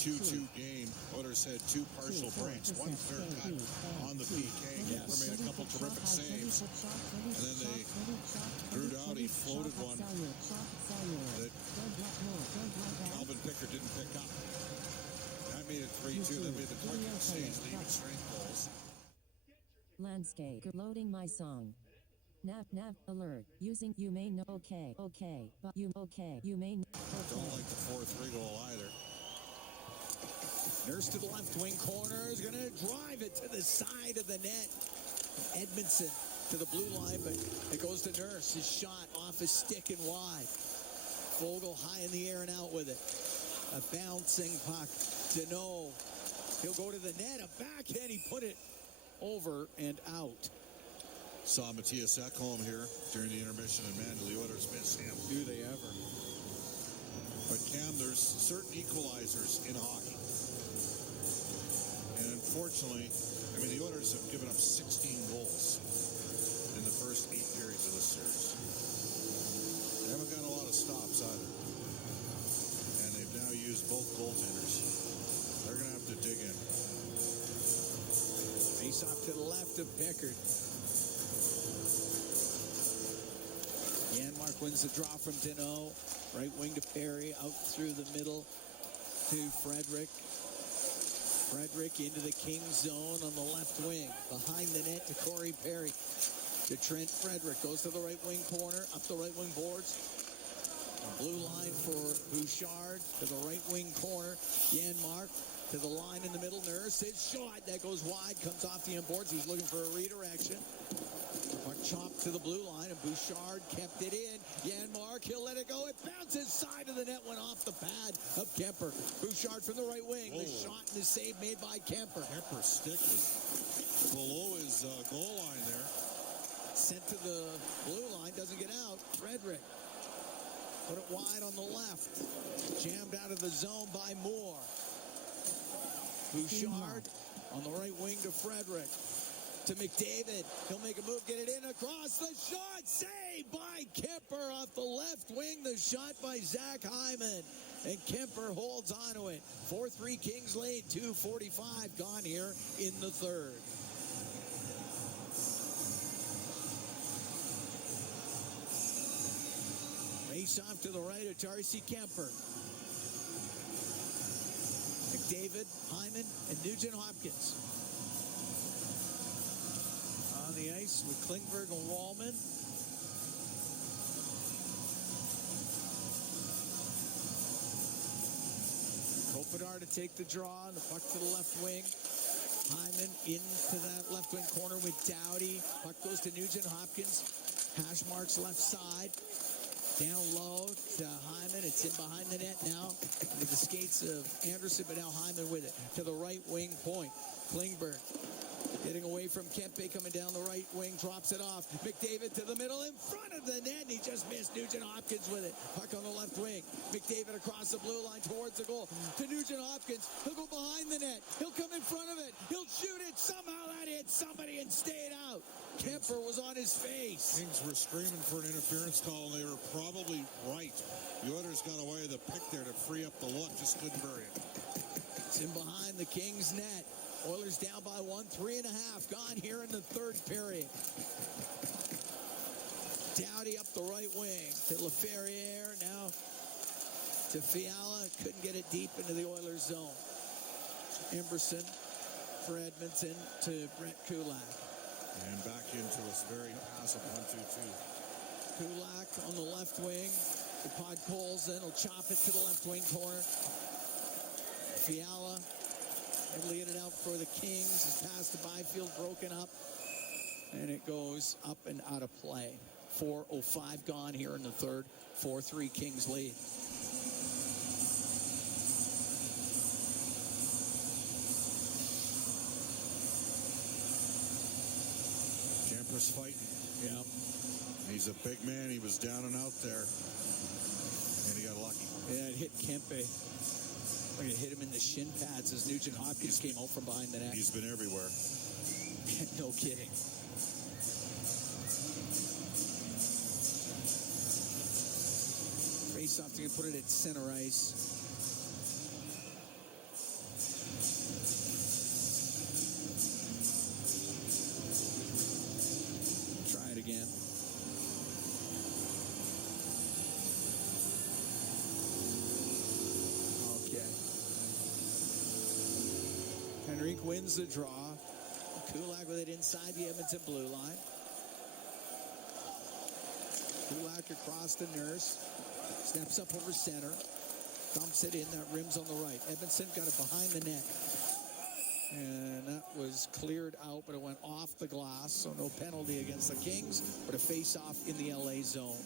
2-2 game. Oilers had 2 partial breaks, 1 clear cut on the PK. Kemper made a couple terrific saves, and then they drew out. He floated one that Calvin Pickard didn't pick up. That made it 3-2. That made the Clark exchange the even strength goals. Landscape loading my song. Nav alert. Using you may know okay, but you may Don't like the 4-3 goal either. Nurse to the left wing corner is going to drive it to the side of the net. Edmonton to the blue line, but it goes to Nurse. His shot off his stick and wide. Fogle high in the air and out with it. A bouncing puck. Deneau. He'll go to the net. A backhand. He put it over and out. Saw Matthias Ekholm here during the intermission, and man, the Oilers miss him. Do they ever? But Cam, there's certain equalizers in hockey. And unfortunately, I mean, the Oilers have given up 16 goals in the first 8 periods of this series. They haven't got a lot of stops either. And they've now used both goaltenders. They're going to have to dig in. Face off to the left of Pickard. Janmark wins the draw from Deneau. Right wing to Perry. Out through the middle to Frederick. Frederick into the Kings zone on the left wing. Behind the net to Corey Perry. To Trent Frederick. Goes to the right wing corner. Up the right wing boards. A blue line for Bouchard. To the right wing corner. Janmark to the line in the middle. Nurse. His shot. That goes wide. Comes off the boards. He's looking for a redirection. Puck chopped to the blue line, and Bouchard kept it in. Janmark, he'll let it go. It bounces side of the net, went off the pad of Kemper. Bouchard from the right wing. The shot and the save made by Kemper. Kemper's stick was below his goal line there. Sent to the blue line, doesn't get out. Frederick put it wide on the left. Jammed out of the zone by Moore. Bouchard on the right wing to Frederick. To McDavid. He'll make a move, get it in across the shot. Saved by Kemper off the left wing. The shot by Zach Hyman. And Kemper holds on to it. 4-3 Kings lead. 2:45 gone here in the third. Face off to the right of Darcy Kemper. McDavid, Hyman, and Nugent Hopkins. On the ice with Klingberg and Wallman. Kopitar to take the draw. The puck to the left wing. Hyman into that left wing corner with Doughty. Puck goes to Nugent Hopkins. Hash marks left side. Down low to Hyman. It's in behind the net now. With the skates of Anderson, but now Hyman with it. To the right wing point. Klingberg. Getting away from Kempe, coming down the right wing, drops it off. McDavid to the middle, in front of the net, and he just missed. Nugent Hopkins with it. Puck on the left wing. McDavid across the blue line towards the goal. To Nugent Hopkins. He'll go behind the net. He'll come in front of it. He'll shoot it. Somehow that hit somebody and stayed out. Kemper was on his face. Kings were screaming for an interference call, and they were probably right. The Oilers got away with a pick there to free up the look. Just couldn't bury it. It's in behind the Kings net. Oilers down by 1, 3.5 gone here in the third period. Doughty up the right wing to LaFerriere, now to Fiala. Couldn't get it deep into the Oilers zone. Emberson for Edmonton to Brett Kulak. And back into this very passive 1-2-2. Kulak on the left wing. The Podkolzin will chop it to the left wing corner. Fiala. And lead it out for the Kings. His pass to Byfield broken up. And it goes up and out of play. 4:05 gone here in the third. 4-3 Kings lead. Kemper's fighting. Yeah. He's a big man. He was down and out there. And he got lucky. Yeah, it hit Kempe. It hit him in the shin pads as Nugent Hopkins came out from behind the net. He's been everywhere. No kidding. Face off to put it at center ice. Try it again. Henrique wins the draw. Kulak with it inside the Edmonton blue line. Kulak across the Nurse. Steps up over center. Dumps it in, that rims on the right. Edmonton got it behind the net. And that was cleared out, but it went off the glass, so no penalty against the Kings, but a face-off in the LA zone.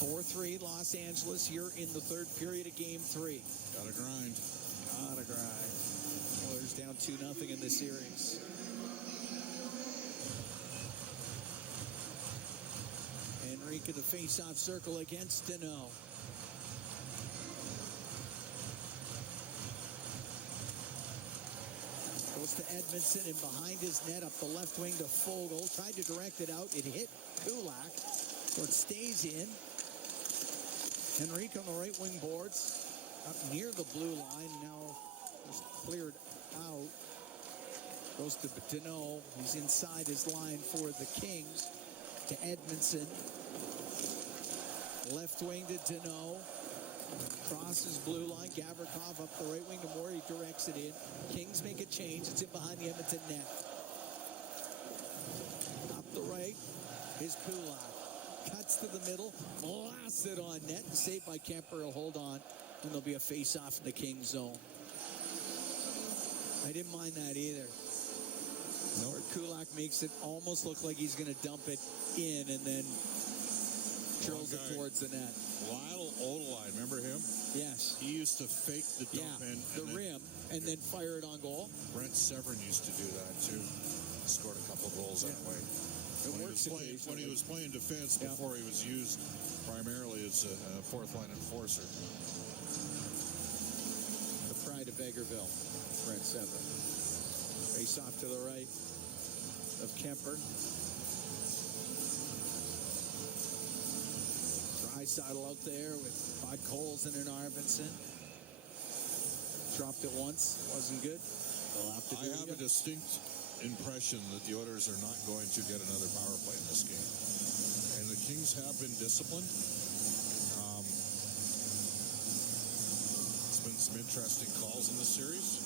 4-3 Los Angeles here in the third period of Game 3. Gotta grind. Gotta grind. Oilers down 2-0 in the series. Henrique in the face-off circle against Danault. Goes to Edmondson and behind his net up the left wing to Fogle. Tried to direct it out. It hit Kulak, so it stays in. Henrique on the right wing boards, up near the blue line. Now just cleared out. Goes to Danault. He's inside his line for the Kings. To Edmondson. Left wing to Danault. Crosses blue line. Gavrikov up the right wing to Moore. He directs it in. Kings make a change. It's in behind the Edmonton net. Up the right is Kulak. Cuts to the middle. Blasts it on net. Saved by Kemper. He'll hold on. And there'll be a face-off in the Kings zone. I didn't mind that either. Where Kulak makes it almost look like he's going to dump it in and then drills it towards the net. Lyle Odelai, remember him? Yes. He used to fake the dump in. The rim, and then fire it on goal. Brent Severin used to do that, too. Scored a couple goals that way. When he was playing defense before he was used primarily as a fourth-line enforcer. The pride of Vegreville, Brent Severin. Face off to the right of Kemper. Draisaitl out there with Todd Colson and Arvidsson. Dropped it once, wasn't good. I have a distinct impression that the Oilers are not going to get another power play in this game. And the Kings have been disciplined. It's been some interesting calls in this series.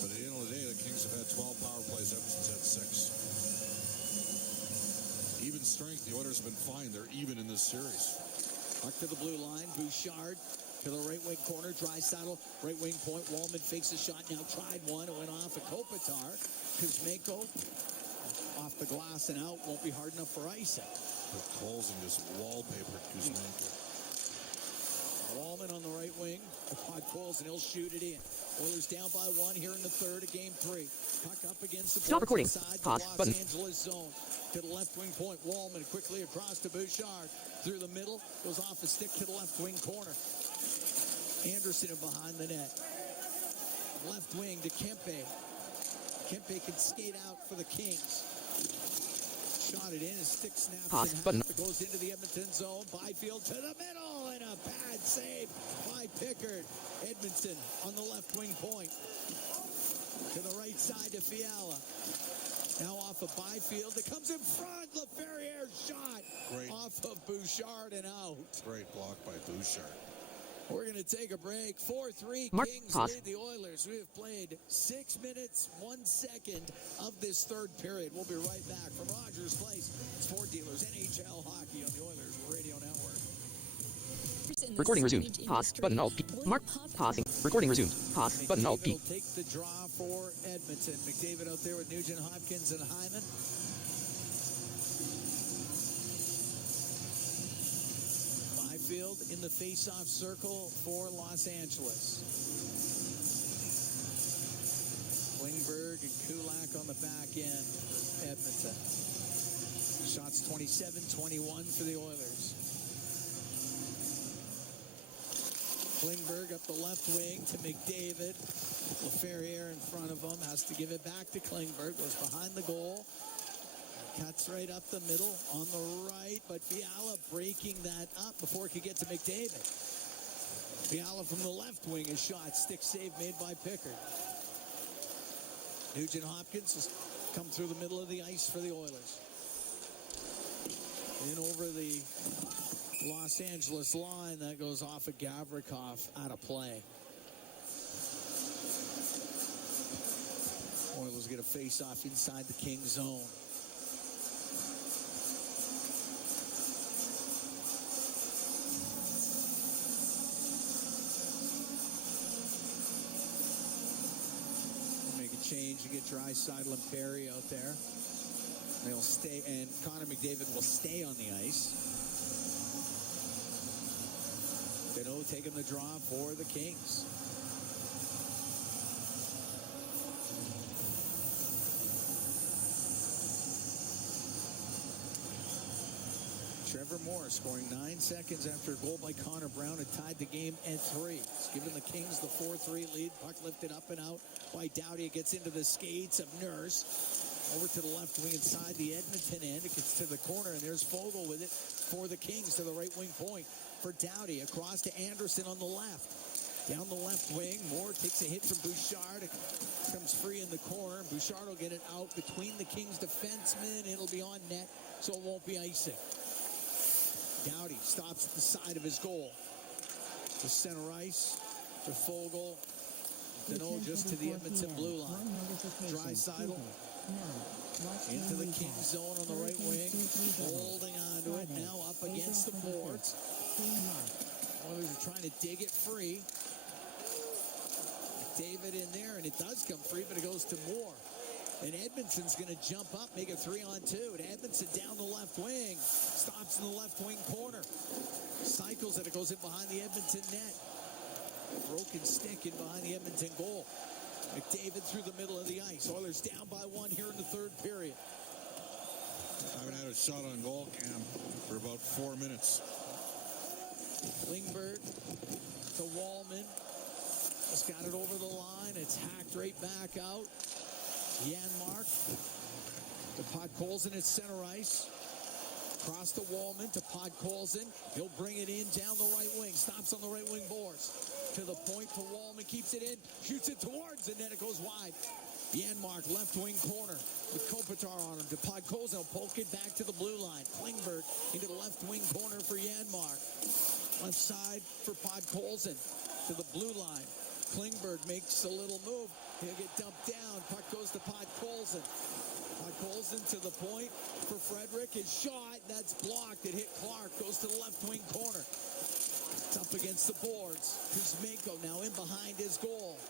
But at the end of the day, the Kings have had 12 power plays. Edmonton's had 6. Even strength, the Oilers have been fine. They're even in this series. Back to the blue line. Bouchard to the right wing corner. Draisaitl, right wing point. Wallman fakes a shot. Now tried one. It went off of Kopitar. Kuzmenko off the glass and out. Won't be hard enough for icing. But Colson just wallpapered Kuzmenko. Wallman on the right wing. Todd Colson, he'll shoot it in. Oilers down by 1 here in the third of Game 3. Puck up against the Stop recording. inside Pause. the Los Button. Angeles zone. To the left wing point. Wallman quickly across to Bouchard. Through the middle. Goes off a stick to the left wing corner. Anderson behind the net. Left wing to Kempe. Kempe can skate out for the Kings. Shot it in. His stick snaps Pause. in half. Button. It goes into the Edmonton zone. Byfield to the middle. And a bad save by Pickard. Edmonton on the left wing point. To the right side to Fiala. Now off of Byfield. It comes in front. LaFerriere shot. Great. Off of Bouchard and out. Great block by Bouchard. We're going to take a break. 4-3 Mark, Kings pause. lead the Oilers. We have played 6 minutes, 1 second of this third period. We'll be right back from Rogers Place. Sport Dealers, NHL Hockey on the Oilers Radio Network. Recording resumed. Pause. Button alt. Mark. Pausing. Recording resumed. Pause. Button alt. McDavid will take the draw for Edmonton. McDavid out there with Nugent Hopkins and Hyman. Byfield in the face-off circle for Los Angeles. Klingberg and Kulak on the back end. Edmonton. Shots 27-21 for the Oilers. Klingberg up the left wing to McDavid. LaFerriere in front of him. Has to give it back to Klingberg. Goes behind the goal. Cuts right up the middle on the right. But Fiala breaking that up before it could get to McDavid. Fiala from the left wing. A shot. Stick save made by Pickard. Nugent Hopkins has come through the middle of the ice for the Oilers. In over the Los Angeles line, that goes off of Gavrikov, out of play. Oilers get a face-off inside the King zone. changing it. Draisaitl and Perry out there. They'll stay, and Connor McDavid will stay on the ice. Danault taking the draw for the Kings. Trevor Moore scoring 9 seconds after a goal by Connor Brown had tied the game at 3. It's given the Kings the 4-3 lead. Puck lifted up and out by Doughty. It gets into the skates of Nurse. Over to the left wing inside the Edmonton end. It gets to the corner, and there's Fogle with it for the Kings to the right wing point for Doughty. Across to Anderson on the left. Down the left wing, Moore takes a hit from Bouchard. It comes free in the corner. Bouchard will get it out between the Kings defensemen. It'll be on net, so it won't be icing. Doughty stops at the side of his goal. To center ice, to Fogle. Danault just to the Edmonton blue line. Draisaitl into the Kings zone on the right wing. Holding on to it. Now up against the boards. Oilers are trying to dig it free. McDavid in there, and it does come free, but it goes to Moore. And Edmonton's going to jump up, make it 3-on-2. And Edmondson down the left wing. Stops in the left wing corner. Cycles it. It goes in behind the Edmonton net. Broken stick in behind the Edmonton goal. McDavid through the middle of the ice. Oilers down by 1 here in the third period. I haven't had a shot on goal, Cam, for about 4 minutes. Klingberg to Wallman. Just got it over the line. It's hacked right back out. Janmark to Podkolzin at center ice. Cross to Wallman to Podkolzin. He'll bring it in down the right wing. Stops on the right wing boards. To the point for Wallman. Keeps it in. Shoots it towards the net. It goes wide. Janmark left wing corner with Kopitar on him. To Podkolzin. He'll poke it back to the blue line. Klingberg into the left wing corner for Janmark. Left side for Podkolzin to the blue line. Klingberg makes a little move. He'll get dumped down. Puck goes to Podkolzin. Podkolzin to the point for Frederick. His shot, that's blocked. It hit Clark. Goes to the left wing corner. It's up against the boards. Kuzmenko now in behind his goal.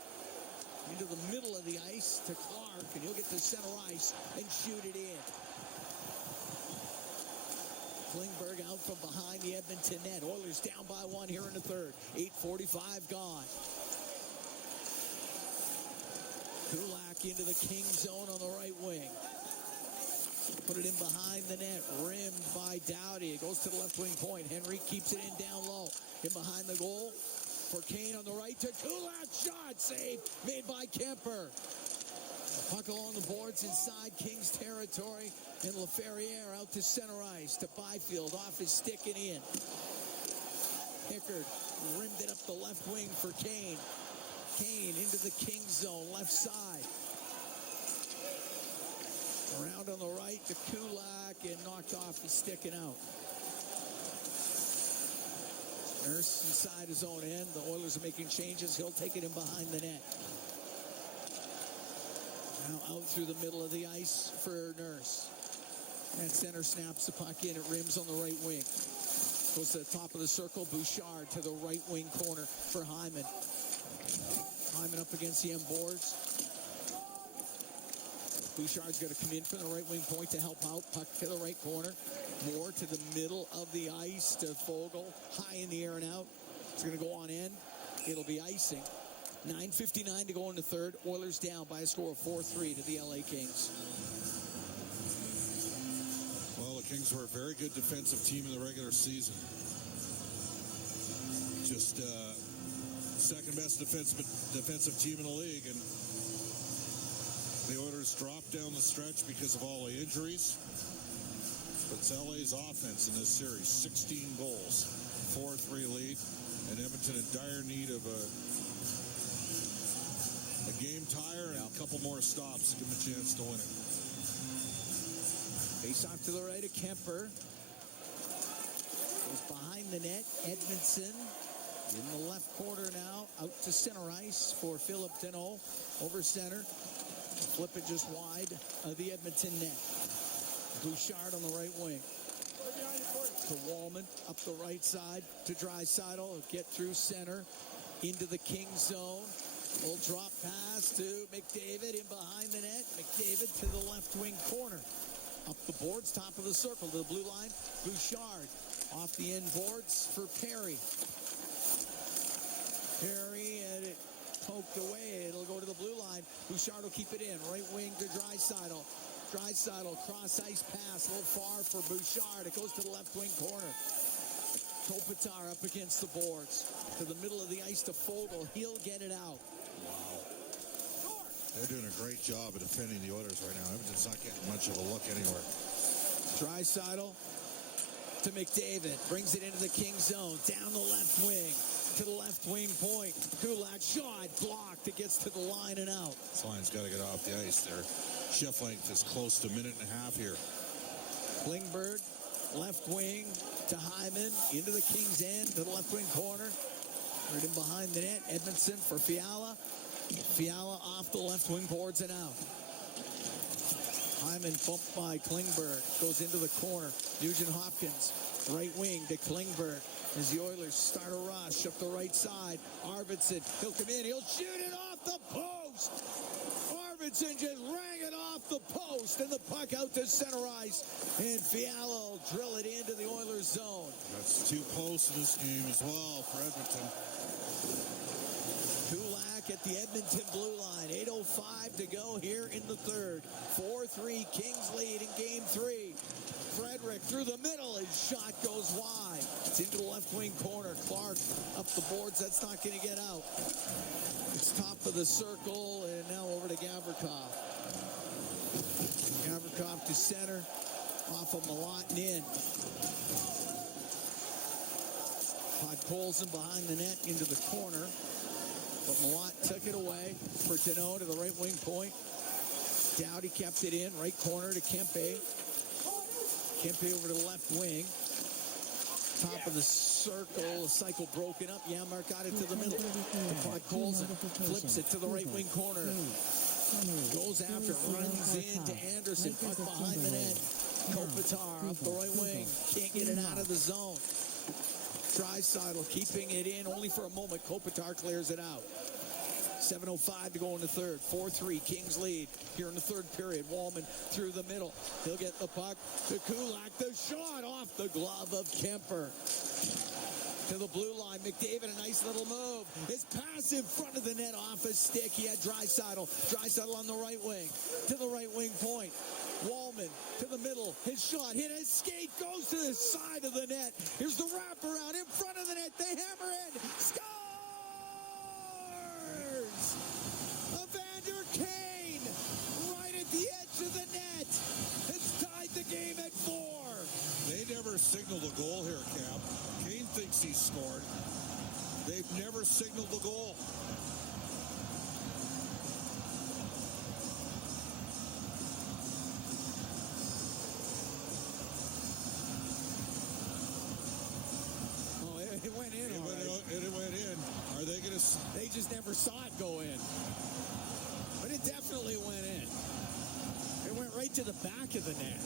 Into the middle of the ice to Clark, and he'll get to center ice and shoot it in. Klingberg out from behind the Edmonton net. Oilers down by 1 here in the third. 8:45 gone. Kulak into the King zone on the right wing. Put it in behind the net. Rimmed by Doughty. It goes to the left wing point. Henry keeps it in down low. In behind the goal for Kane on the right to Kulak. Shot save made by Kemper. Puck along the boards inside Kings territory. And LaFerriere out to center ice to Byfield. Off his stick and in. Pickard rimmed it up the left wing for Kane. Kane into the King zone, left side. Around on the right to Kulak and knocked off his stick and out. Nurse inside his own end. The Oilers are making changes. He'll take it in behind the net. Now out through the middle of the ice for Nurse. And center snaps the puck in. It rims on the right wing. Goes to the top of the circle. Bouchard to the right wing corner for Hyman. Hyman up against the end boards. Bouchard's got to come in from the right wing point to help out. Puck to the right corner. Moore to the middle of the ice to Fogle. High in the air and out. It's going to go on end. It'll be icing. 9:59 to go in the third. Oilers down by a score of 4-3 to the LA Kings. Well, the Kings were a very good defensive team in the regular season. Just second best defensive team in the league, and the Oilers dropped down the stretch because of all the injuries. But it's LA's offense in this series. 16 goals, 4-3 lead, and Edmonton in dire need of a game tire and a couple more stops to give them a chance to win it. Face off to the right of Kemper. Goes behind the net. Edmondson in the left corner now. Out to center ice for Philip Danault. Over center. Flip it just wide of the Edmonton net. Bouchard on the right wing. To Wallman. Up the right side to Draisaitl. Get through center. Into the King zone. Full drop pass to McDavid in behind the net. McDavid to the left wing corner. Up the boards, top of the circle to the blue line. Bouchard off the end boards for Perry. Perry, and it poked away. It'll go to the blue line. Bouchard will keep it in. Right wing to Draisaitl. Draisaitl, cross ice pass, a little far for Bouchard. It goes to the left wing corner. Kopitar up against the boards. To the middle of the ice to Fogle. He'll get it out. Wow. They're doing a great job of defending the Oilers right now. Edmonton's not getting much of a look anywhere. Draisaitl to McDavid. Brings it into the Kings zone. Down the left wing. To the left wing point. Kulak shot. Blocked. It gets to the line and out. This line's got to get off the ice there. Shift length is close to a minute and a half here. Klingberg, left wing to Hyman. Into the Kings end. To the left wing corner. Right in behind the net. Edmondson for Fiala. Fiala off the left wing boards and out. Hyman bumped by Klingberg. Goes into the corner. Nugent Hopkins, right wing to Klingberg. As the Oilers start a rush up the right side. Arvidsson, he'll come in. He'll shoot it off the post. Arvidsson just rang it off the post. And the puck out to center ice. And Fiala will drill it into the Oilers zone. That's 2 posts in this game as well for Edmonton. Kulak at the Edmonton blue line. 8:05 to go here in the third. 4-3 Kings lead in game 3. Frederick through the middle. His shot goes wide. It's into the left wing corner. Clark up the boards. That's not going to get out. It's top of the circle and now over to Gavrikov. Gavrikov to center. Off of Malatin in. Podkolzin behind the net into the corner. But Malott took it away for Deneau to the right wing point. Doughty kept it in. Right corner to Kempe. Kempe over to the left wing. Top of the circle. A cycle broken up. Yammer got it to the middle. Podkolzin flips it to the right wing corner. Goes after. Runs into Anderson. Puck behind the net. Kopitar up the right wing. Can't get it out of the zone. Draisaitl keeping it in only for a moment. Kopitar clears it out. 7:05 to go in the third. 4-3 Kings lead here in the third period. Wallman through the middle. He'll get the puck to Kulak. The shot off the glove of Kemper. To the blue line. McDavid, a nice little move. His pass in front of the net off his stick. He had Draisaitl. Draisaitl on the right wing. To the right wing point. Wallman to the middle. His shot hit his skate. Goes to the side of the net. Here's the wraparound in front of the net. They hammer in. Scores! Evander Kane right at the edge of the net. It's tied the game at 4. They never signaled a goal here, Cap. Kane thinks he scored. They've never signaled the goal. It went in. It went in. Are they going to? They just never saw it go in. But it definitely went in. It went right to the back of the net.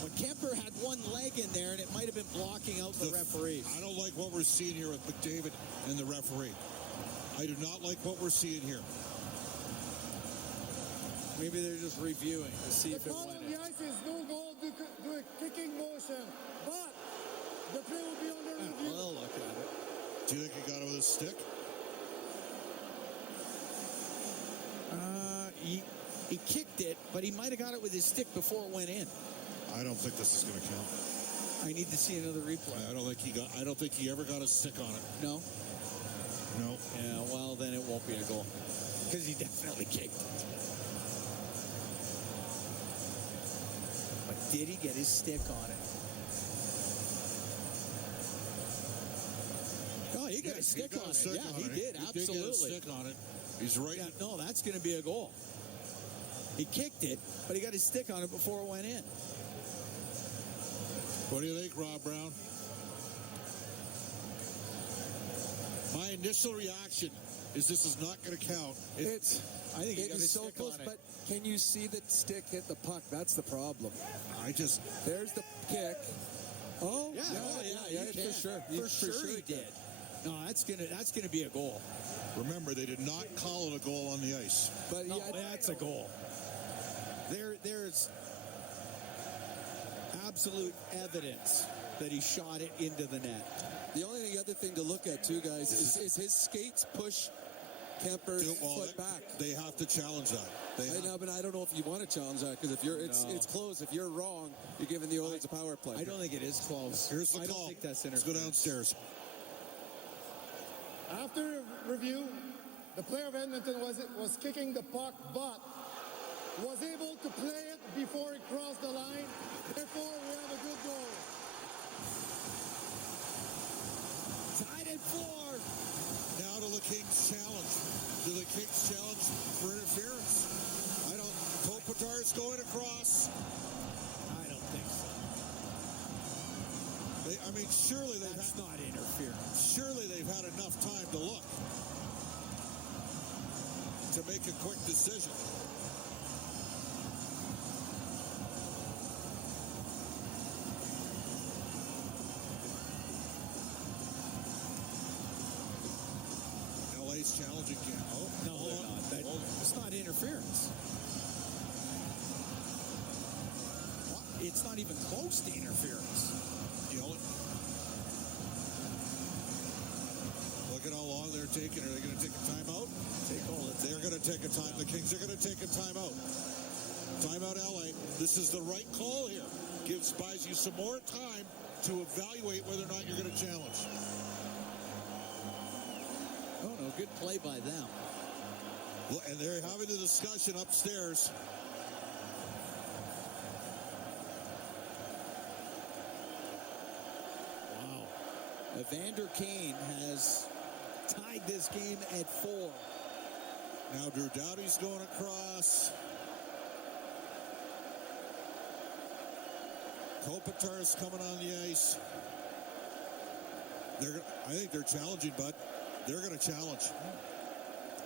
But Kemper had one leg in there, and it might have been blocking out the referees. I don't like what we're seeing here with McDavid and the referee. I do not like what we're seeing here. Maybe they're just reviewing to see if it went in. The ice is no goal due to a kicking motion, but the play will be under review. Well, look at it. Do you think he got it with his stick? He kicked it, but he might have got it with his stick before it went in. I don't think this is going to count. I need to see another replay. I don't think he ever got a stick on it. No. No. Yeah. Well, then it won't be a goal because he definitely kicked it. But did he get his stick on it? Oh, he got a stick on it. Yeah, he did. Absolutely. He did get a stick on it. He's right. Yeah, no, that's going to be a goal. He kicked it, but he got his stick on it before it went in. What do you think, Rob Brown? My initial reaction is this is not going to count. I think he got his so stick close, on it. but can you see the stick hit the puck? That's the problem. There's the kick. Oh, yeah, for sure. For sure he did. No, that's gonna be a goal. Remember, they did not call it a goal on the ice. But yeah, that's a goal. There's absolute evidence that he shot it into the net. The other thing to look at too, guys, is his skates push Kemper's foot back. They have to challenge that. But I don't know if you want to challenge that, because if it's close. If you're wrong, you're giving the Oilers a power play. I don't think it is close. Here's the call. I don't think that's interference. Let's go downstairs. After review, the player of Edmonton was kicking the puck, but was able to play it before it crossed the line. Therefore, we have a good goal. Tied at 4. Now to the Kings challenge. Do the Kings challenge for interference? Kopitar's going across. I don't think so. Surely that's not interference. Surely they've had enough time to look, to make a quick decision. LA's challenging Cam. Oh, no, they're not. It's not interference. It's not even close to interference. Look at how long they're taking. Are they going to take a timeout? They're going to take a time. The Kings are going to take a timeout. Timeout, LA. This is the right call here. Buys you some more time to evaluate whether or not you're going to challenge. Oh, no, good play by them. Well, and they're having the discussion upstairs. Wow. Evander Kane has tied this game at 4. Now Drew Doughty's going across. Kopitar's coming on the ice. I think they're challenging, Bud. They're going to challenge.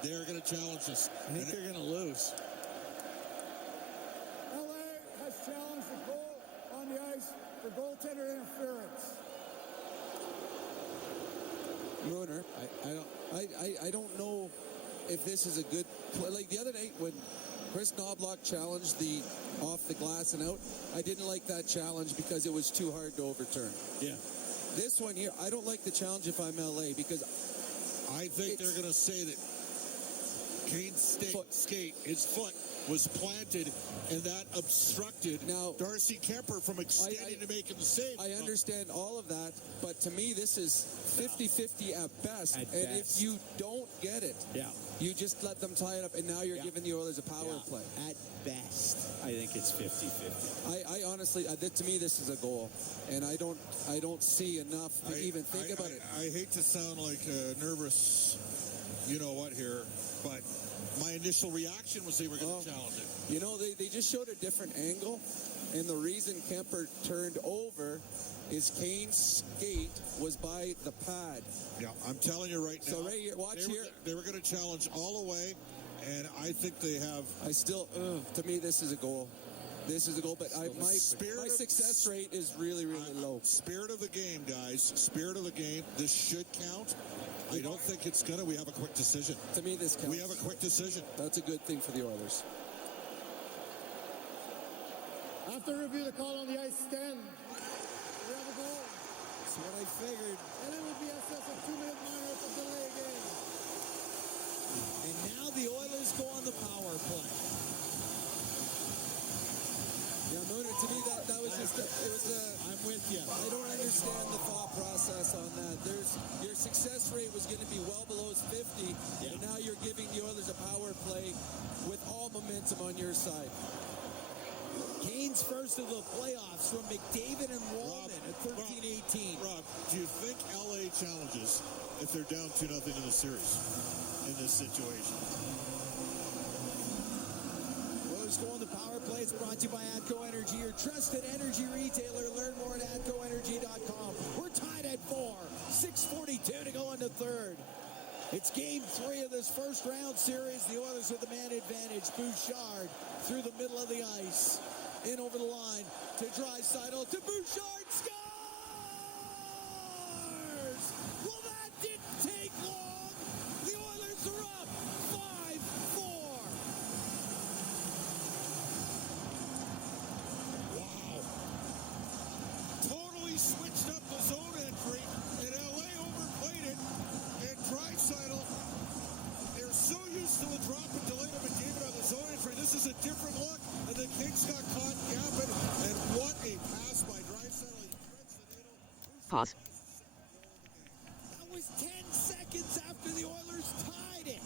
They're going to challenge us. I think they're going to lose. LA has challenged the goal on the ice for goaltender interference. Mooner, I don't know if this is a good play. Like the other night when Chris Knobloch challenged the off the glass and out, I didn't like that challenge because it was too hard to overturn. Yeah. This one here, I don't like the challenge if I'm LA, because I think they're going to say that Kane's skate, his foot was planted, and that obstructed Darcy Kemper from extending to making the save. I understand all of that, but to me, this is 50-50 at best. If you don't get it, you just let them tie it up, and now you're giving the Oilers a power play. At best, I think it's 50-50. I honestly, to me, this is a goal, and I don't see enough to even think about it. I hate to sound like a nervous, you-know-what here, but my initial reaction was they were going to challenge it. You know, they just showed a different angle, and the reason Kemper turned over is Kane's skate was by the pad. Yeah, I'm telling you right now. So right here, watch here. They were going to challenge all the way, and I think they have. To me, this is a goal. This is a goal, but my success rate is really, really low. Spirit of the game, guys. Spirit of the game. This should count. I don't think it's going to. We have a quick decision. To me, this counts. We have a quick decision. That's a good thing for the Oilers. After review, the call on the ice stand. We have a goal. That's what I figured. And it will be assessed a 2-minute minor for delay game. And now the Oilers go on the power play. Yeah, Mooner, to me, that was just I'm with you. I don't understand the thought process on that. Your success rate was going to be well below 50, and now you're giving the Oilers a power play with all momentum on your side. Kane's first of the playoffs from McDavid and Wallman at 13-18. Rob, do you think LA challenges if they're down 2-0 in the series in this situation? Oilers go on the power play. It's brought to you by ATCO Energy, your trusted energy retailer. Learn more at ATCOenergy.com. We're tied at 4. 6:42 to go in the third. It's game 3 of this first round series. The Oilers with the man advantage. Bouchard through the middle of the ice. In over the line to Draisaitl to Bouchard. Scores! Well, that didn't Pause. That was 10 seconds after the Oilers tied it.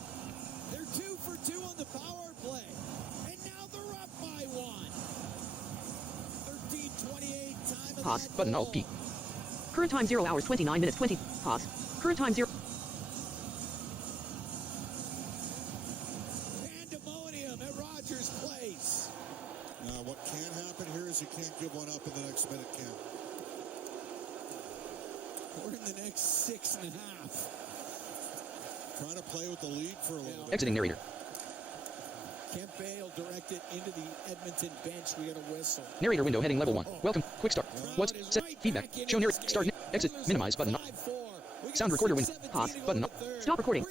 They're 2 for 2 on the power play. And now they're up by 1. 13:28 time of Pause. that Button goal. Alt P. Current time 0 hours 29 minutes 20. Pause. Current time 0. Pandemonium at Rogers Place. Now, what can happen here is you can't give one up in the next minute, Cam. Or in the next 6.5. Trying to play with the lead for a little bit. Exiting narrator. Kemp Bale directed into the Edmonton bench. We got a whistle. Narrator window heading level 1. Welcome. Quick start. What's set? Feedback. Show narrator. Start. Exit. Minimize button. Sound recorder window. Pause. Button. Stop recording.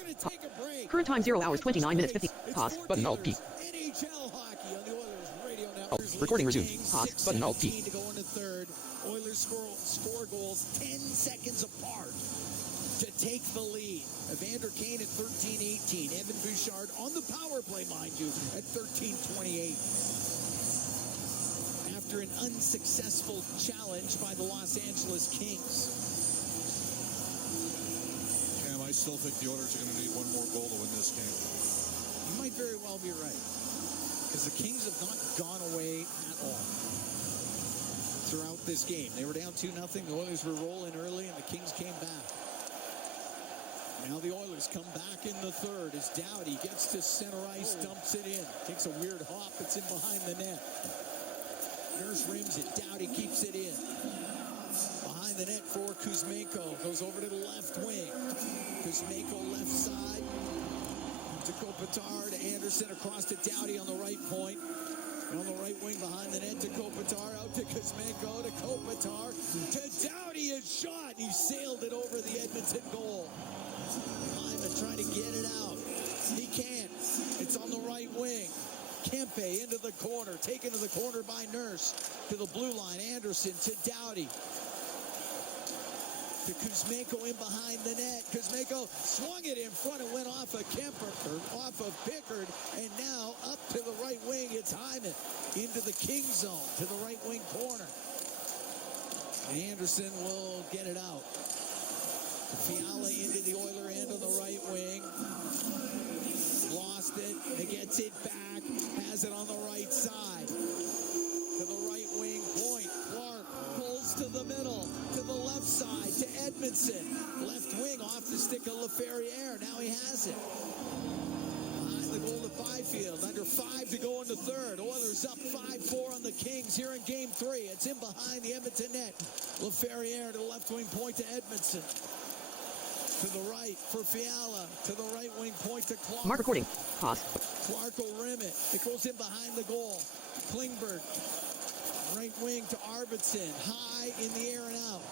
Current time 0 hours 29 minutes 50. Pause. Button Alt P. NHL hockey on the Oilers radio network. Oh, recording resumed. Pause. Button Alt P. To go into third. Oilers score goals 10 seconds apart to take the lead. Evander Kane at 13:18. Evan Bouchard on the power play, mind you, at 13:28. After an unsuccessful challenge by the Los Angeles Kings. Cam, I still think the Oilers are going to need one more goal to win this game. You might very well be right. Because the Kings have not gone away at all throughout this game. They were down 2-0. The Oilers were rolling early, and the Kings came back. Now the Oilers come back in the third as Doughty gets to center ice, dumps it in. Takes a weird hop. It's in behind the net. Nurse rims it. Doughty keeps it in. Behind the net for Kuzmenko. Goes over to the left wing. Kuzmenko left side. To Kopitar, to Anderson, across to Doughty on the right point. And on the right wing behind the net to Kopitar, out to Kuzmenko, to Kopitar, to Doughty, a shot. He sailed it over the Edmonton goal. Hyman trying to get it out. He can't. It's on the right wing. Kempe into the corner, taken to the corner by Nurse. To the blue line, Anderson to Doughty. To Kuzmenko in behind the net. Kuzmenko swung it in front and went off of off of Pickard, and now up to the right wing. It's Hyman into the King zone to the right wing corner. And Anderson will get it out. Fiala into the Oiler end on the right wing. Lost it. He gets it back. Has it on the right side. To the right wing point. Clark pulls to the middle. To the left side. To Edmondson. Left wing off the stick of LaFerriere. Now he has it. Behind the goal to Byfield. Under 5 to go in the third. Oilers up 5-4 on the Kings here in game 3. It's in behind the Edmonton net. LaFerriere to the left wing point to Edmondson. To the right for Fiala. To the right wing point to Clark. Mark recording. Pause. Clark will rim it. It goes in behind the goal. Klingberg. Right wing to Arvidsson. High in the air and out.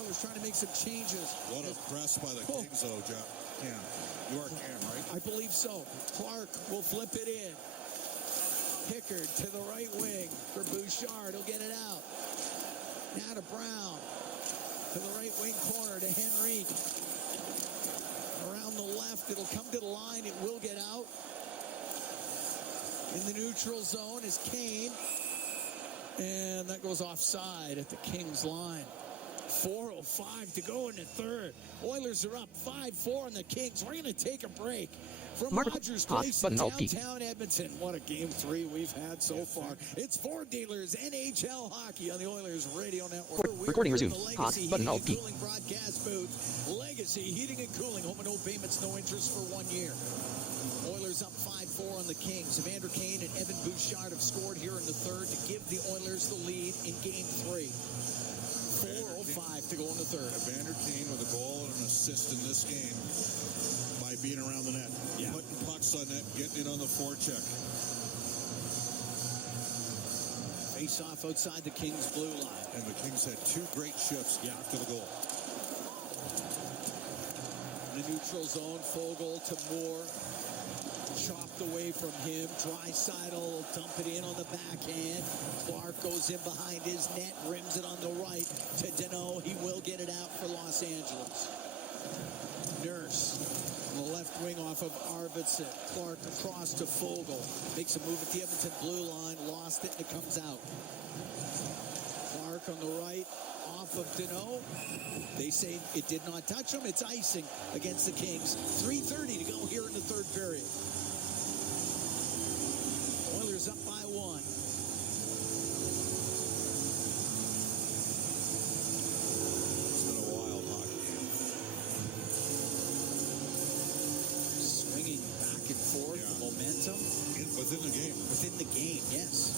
Oilers trying to make some changes. What a press by the Kings, though, Cam. You are Cam, right? I believe so. Clark will flip it in. Pickard to the right wing for Bouchard. He'll get it out. Now to Brown. To the right wing corner to Henrique. Around the left, it'll come to the line. It will get out. In the neutral zone is Kane. And that goes offside at the Kings line. 4:05 to go in the third. Oilers are up 5-4 on the Kings. We're going to take a break from Rogers Place in downtown Edmonton. What a game 3 we've had so far. It's Ford Dealers NHL hockey on the Oilers radio network. Recording resumed. Pause. Button Alt P. Broadcast booth. Legacy Heating and Cooling. Home and no payments, no interest for 1 year. Oilers up 5-4 on the Kings. Evander Kane and Evan Bouchard have scored here in the third to give the Oilers the lead in game 3. 4:05 to go in the third. Evander Kane with a goal and an assist in this game by being around the net. Yeah. Putting pucks on net, getting it on the forecheck. Face off outside the Kings blue line. And the Kings had 2 great shifts after the goal. In the neutral zone, Fogle to Moore. Chopped away from him. Draisaitl will dump it in on the backhand. Clark goes in behind his net, rims it on the right to Deneau. He will get it out for Los Angeles. Nurse on the left wing off of Arvidsson. Clark across to Fogle. Makes a move at the Edmonton blue line. Lost it and it comes out. Clark on the right. Off of Danault. They say it did not touch him. It's icing against the Kings. 3:30 to go here in the third period. Oilers up by 1. It's been a wild hockey game. Swinging back and forth, momentum. Within the game. Within the game, yes.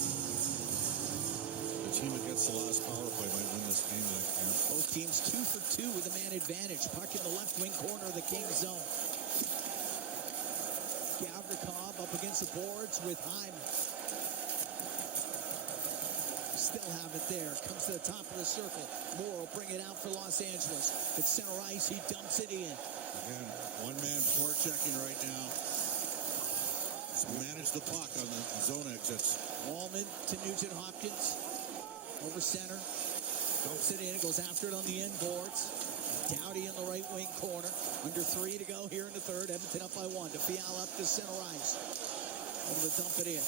The team that gets the last power play might win this game tonight, Cam. Both teams 2 for 2 with a man advantage. Puck in the left wing corner of the Kings zone. Gavrikov up against the boards with Hyman. Still have it there. Comes to the top of the circle. Moore will bring it out for Los Angeles. At center ice, he dumps it in. Again, one-man forechecking right now. Just manage the puck on the zone exits. Wallman to Nugent Hopkins. Over center. Dumps it in. It goes after it on the end boards. Doughty in the right wing corner. Under 3 to go here in the third. Edmonton up by 1. To Fiala up to center ice. Able to dump it in.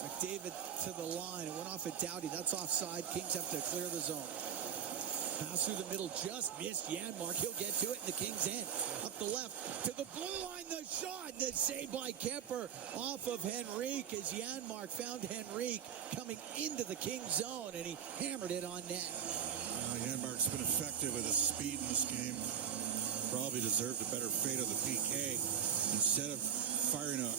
McDavid to the line. It went off at Doughty. That's offside. Kings have to clear the zone. Pass through the middle. Just missed Janmark. He'll get to it in the Kings' end. Up the left. To the blue line. The shot. The save by Kemper. Off of Henrique as Janmark found Henrique coming into the Kings' zone. And he hammered it on net. Janmark's been effective with his speed in this game. Probably deserved a better fate of the PK. Instead of firing a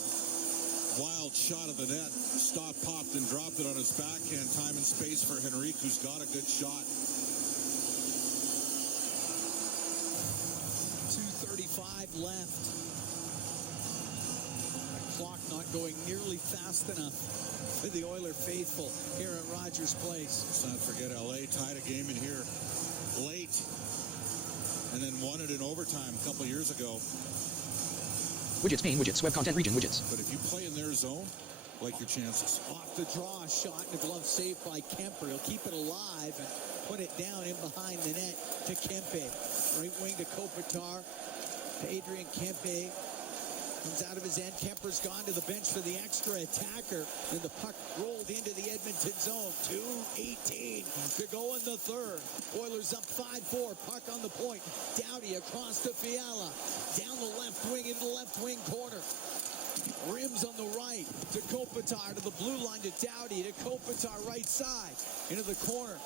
wild shot of the net, Stott popped and dropped it on his backhand. Time and space for Henrique, who's got a good shot. 2:35 left. The clock not going nearly fast enough for the Oiler faithful here at Rogers Place. Let's not forget LA tied a game in here late and then won it in overtime a couple years ago. Widgets, main widgets, web content region widgets. But if you play in their zone, like your chances. Off the draw, shot and a glove saved by Kemper. He'll keep it alive and put it down in behind the net to Kempe. Right wing to Kopitar. To Adrian Kempe. Comes out of his end. Kemper's gone to the bench for the extra attacker. And the puck rolled into the Edmonton zone. 2:18 to go in the third. Oilers up 5-4. Puck on the point. Doughty across to Fiala. Down the left wing into the left wing corner. Rims on the right to Kopitar to the blue line to Doughty to Kopitar right side into the corner.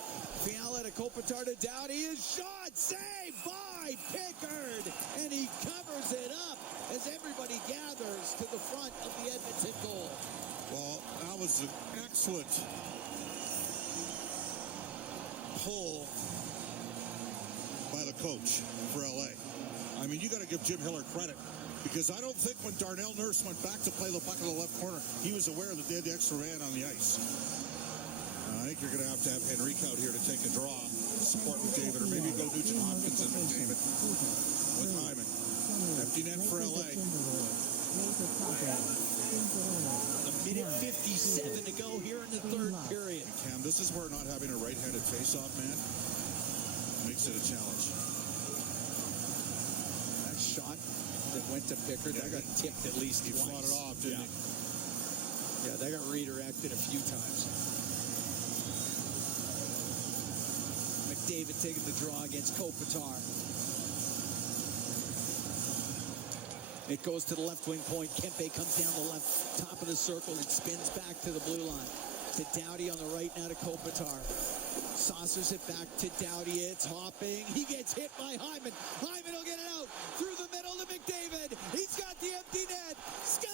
Fiala to Kopitar to Doughty. His shot saved by Pickard, and he covers it up as everybody gathers to the front of the Edmonton goal. Well, that was an excellent pull by the coach for LA. I mean, you got to give Jim Hiller credit. Because I don't think when Darnell Nurse went back to play the puck in the left corner, he was aware that they had the extra man on the ice. I think you're going to have Henrique out here to take a draw, support McDavid, or maybe go Nugent Hopkins and McDavid with Hyman. Empty net for LA. A minute 57 to go here in the third period. Cam, this is where not having a right-handed face-off man makes it a challenge. That shot that went to Pickard, that got tipped at least he twice. fought it off, didn't he? Yeah, that got redirected a few times. McDavid taking the draw against Kopitar. It goes to the left wing point. Kempe comes down the left top of the circle and spins back to the blue line. To Doughty on the right now to Kopitar. Saucers it back to Doughty. It's hopping. He gets hit by Hyman. Hyman will get it out through the middle to McDavid. He's got the empty net. Scores!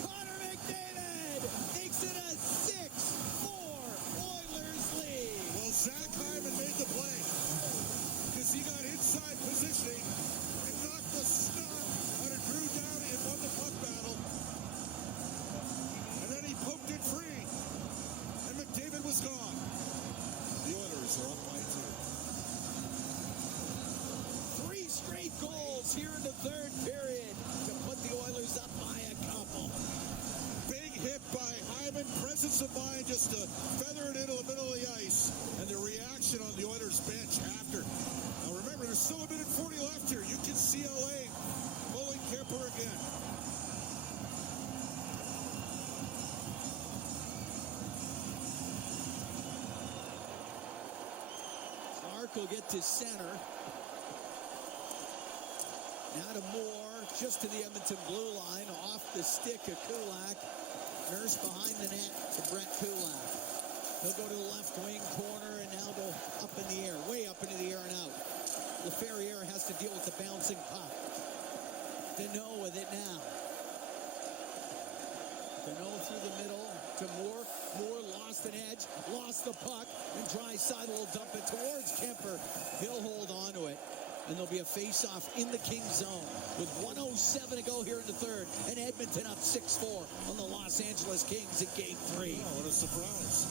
Connor McDavid makes it a 6-4 Oilers lead. Well, Zach Hyman made the play because he got inside positioning and knocked the snot out of Drew Doughty and won the puck battle. And then he poked it free. And McDavid was gone. The Oilers are up by 2. 3 straight goals here in the third period to put the Oilers up by a couple. Big hit by Hyman. Presence of mind just to feather it into the middle of the ice. And the reaction on the Oilers bench after. Now remember, there's still a minute 40 left here. You can see LA pulling Kemper again. Clark will get to center. Now to Moore, just to the Edmonton blue line, off the stick of Kulak. Nurse behind the net to Brett Kulak. He'll go to the left wing corner and now go up in the air, way up into the air and out. LaFerriere has to deal with the bouncing puck. Deneau with it now. Deneau through the middle to Moore. Moore lost an edge, lost the puck, and Draisaitl will dump it towards Kemper. He'll hold on to it. And there'll be a face-off in the Kings zone with 1:07 to go here in the third. And Edmonton up 6-4 on the Los Angeles Kings in Game 3. Oh, what a surprise.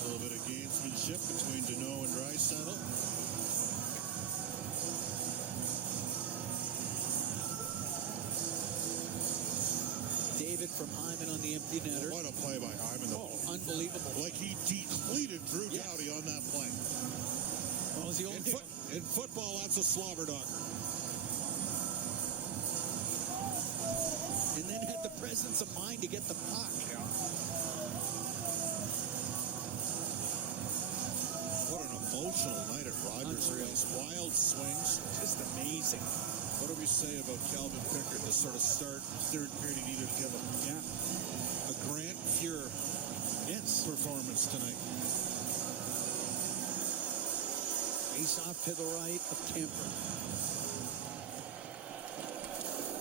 A little bit of gamesmanship between Deneau and Draisaitl. David from Hyman on the empty netter. What a play by Hyman. Oh, unbelievable. Like he depleted Drew Doughty on that play. Well, was the only in football, that's a slobber knocker. And then had the presence of mind to get the puck. Yeah. What an emotional night at Rogers Place. Wild swings. Just amazing. What do we say about Calvin Pickard to sort of start third period? He needed to give him a Grant Fuhr performance tonight. Face off to the right of Kemper.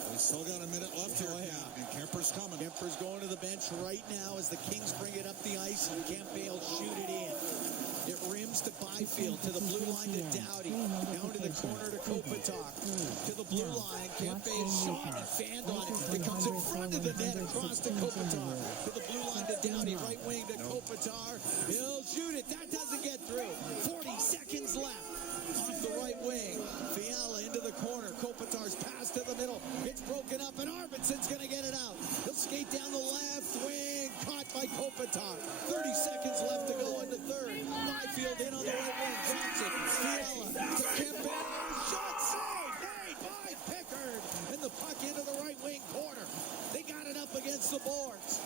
We still got a minute left here. And Kemper's coming. Kemper's going to the bench right now as the Kings bring it up the ice and Campbell shoot it in. It rims to Byfield, to the blue line to Doughty, down to the corner to Kopitar, to the blue line. Campbell shot and fanned on it. It comes in front of the net across to Kopitar, to the blue line to Doughty, right wing to Kopitar. He'll shoot it. That doesn't get through. 40 seconds left. Off the right wing, Fiala into the corner. Kopitar's pass to the middle. It's broken up, and Arvidsson's going to get it out. He'll skate down the left wing, caught by Kopitar. 30 seconds left to go in the third. Byfield in on the right wing. Johnson, Fiala to Kemper. Shot saved, made by Pickard. And the puck into the right wing corner. They got it up against the boards.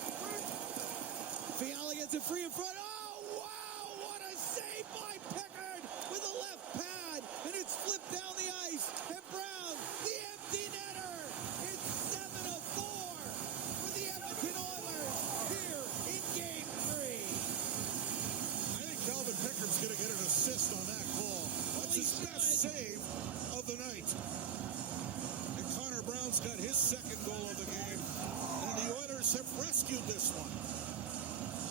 Fiala gets it free in front. Oh, wow, what a save by Pickard with a left pad. And it's flipped down the ice. And Brown, the empty netter. It's 7-4 for the Edmonton Oilers here in Game 3. I think Calvin Pickard's going to get an assist on that goal. That's his best save of the night. And Connor Brown's got his second goal of the game. And the Oilers have rescued this one.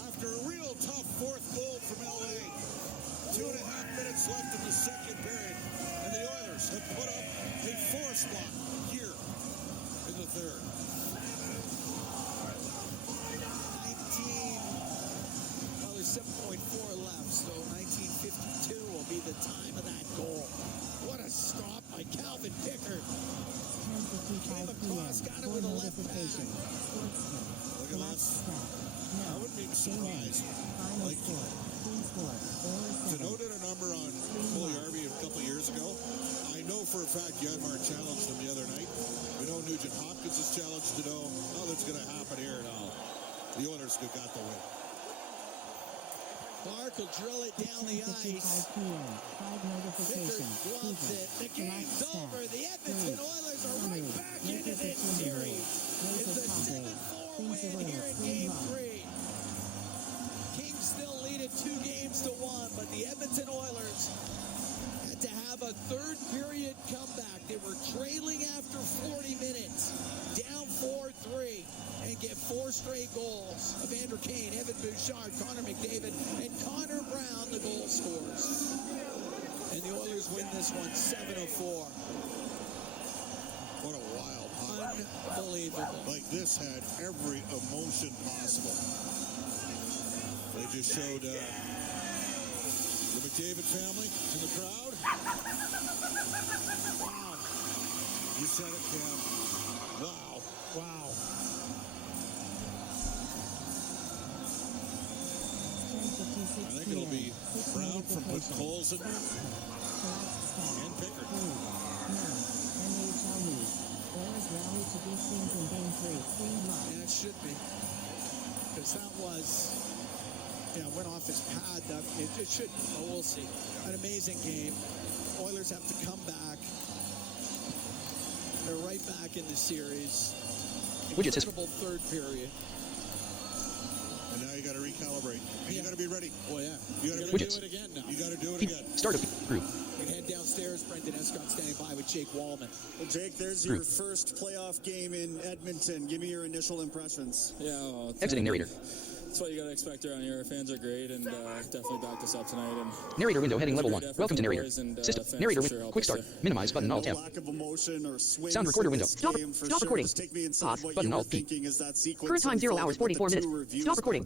After a real tough fourth goal from LA. 2.5 minutes left in the second period. And the Oilers have put up a 4 spot here in the third. 7.4 left, so 1952 will be the time of that goal. What a stop by Calvin Pickard. 10:55 across, got it with a left pad. Look at this. I wouldn't be surprised. Like, Deneau did a number on Puljujärvi a couple of years ago. I know for a fact Janmark challenged him the other night. We know Nugent Hopkins has challenged Deneau. Nothing's going to happen here now. The Oilers got the win. Clark will drill it down the ice. Pickard gloves it. The game's over. The Edmonton Oilers are right back into this series. It's a 7-4 win here in Game 3. Kings still lead it 2-1, but the Edmonton Oilers had to have a third period comeback. They were trailing after 40 minutes, down 4-3, and get 4 straight goals. Evander Kane, Evan Bouchard, Connor McDavid, and Connor Brown, the goal scorers. And the Oilers win this one 7-4. What a wild puck. Unbelievable. Like this had every emotion possible. They just showed the McDavid family in the crowd. Wow. You said it, Cam. Wow. Wow. I think it'll be Brown from Colson and Pickard. NHL League. Oilers rally to beat Kings in Game 3, 3-1. And it should be. Because that was Yeah, went off his pad. It should. Oh, we'll see. An amazing game. Oilers have to come back. They're right back in the series. Incredible third period. And now you got to recalibrate. And you got to be ready. Oh, yeah. You got to do it again now. You got to do it again. Start of group. We can head downstairs. Brendan Escott standing by with Jake Wallman. Well, Jake, there's your first playoff game in Edmonton. Give me your initial impressions. Yeah, well, Exiting narrator. That's what you got to expect around here. Fans are great and definitely backed us up tonight. And Narrator window heading level 1. Welcome to narrator. System. Narrator window. Quick start. Minimize button alt F. Lack of emotion or swings. Sound recorder window. Stop Recording. Take me inside Pause what button you were alt P. thinking as that sequence Current time 0 hours 44 minutes. reviews. Stop recording.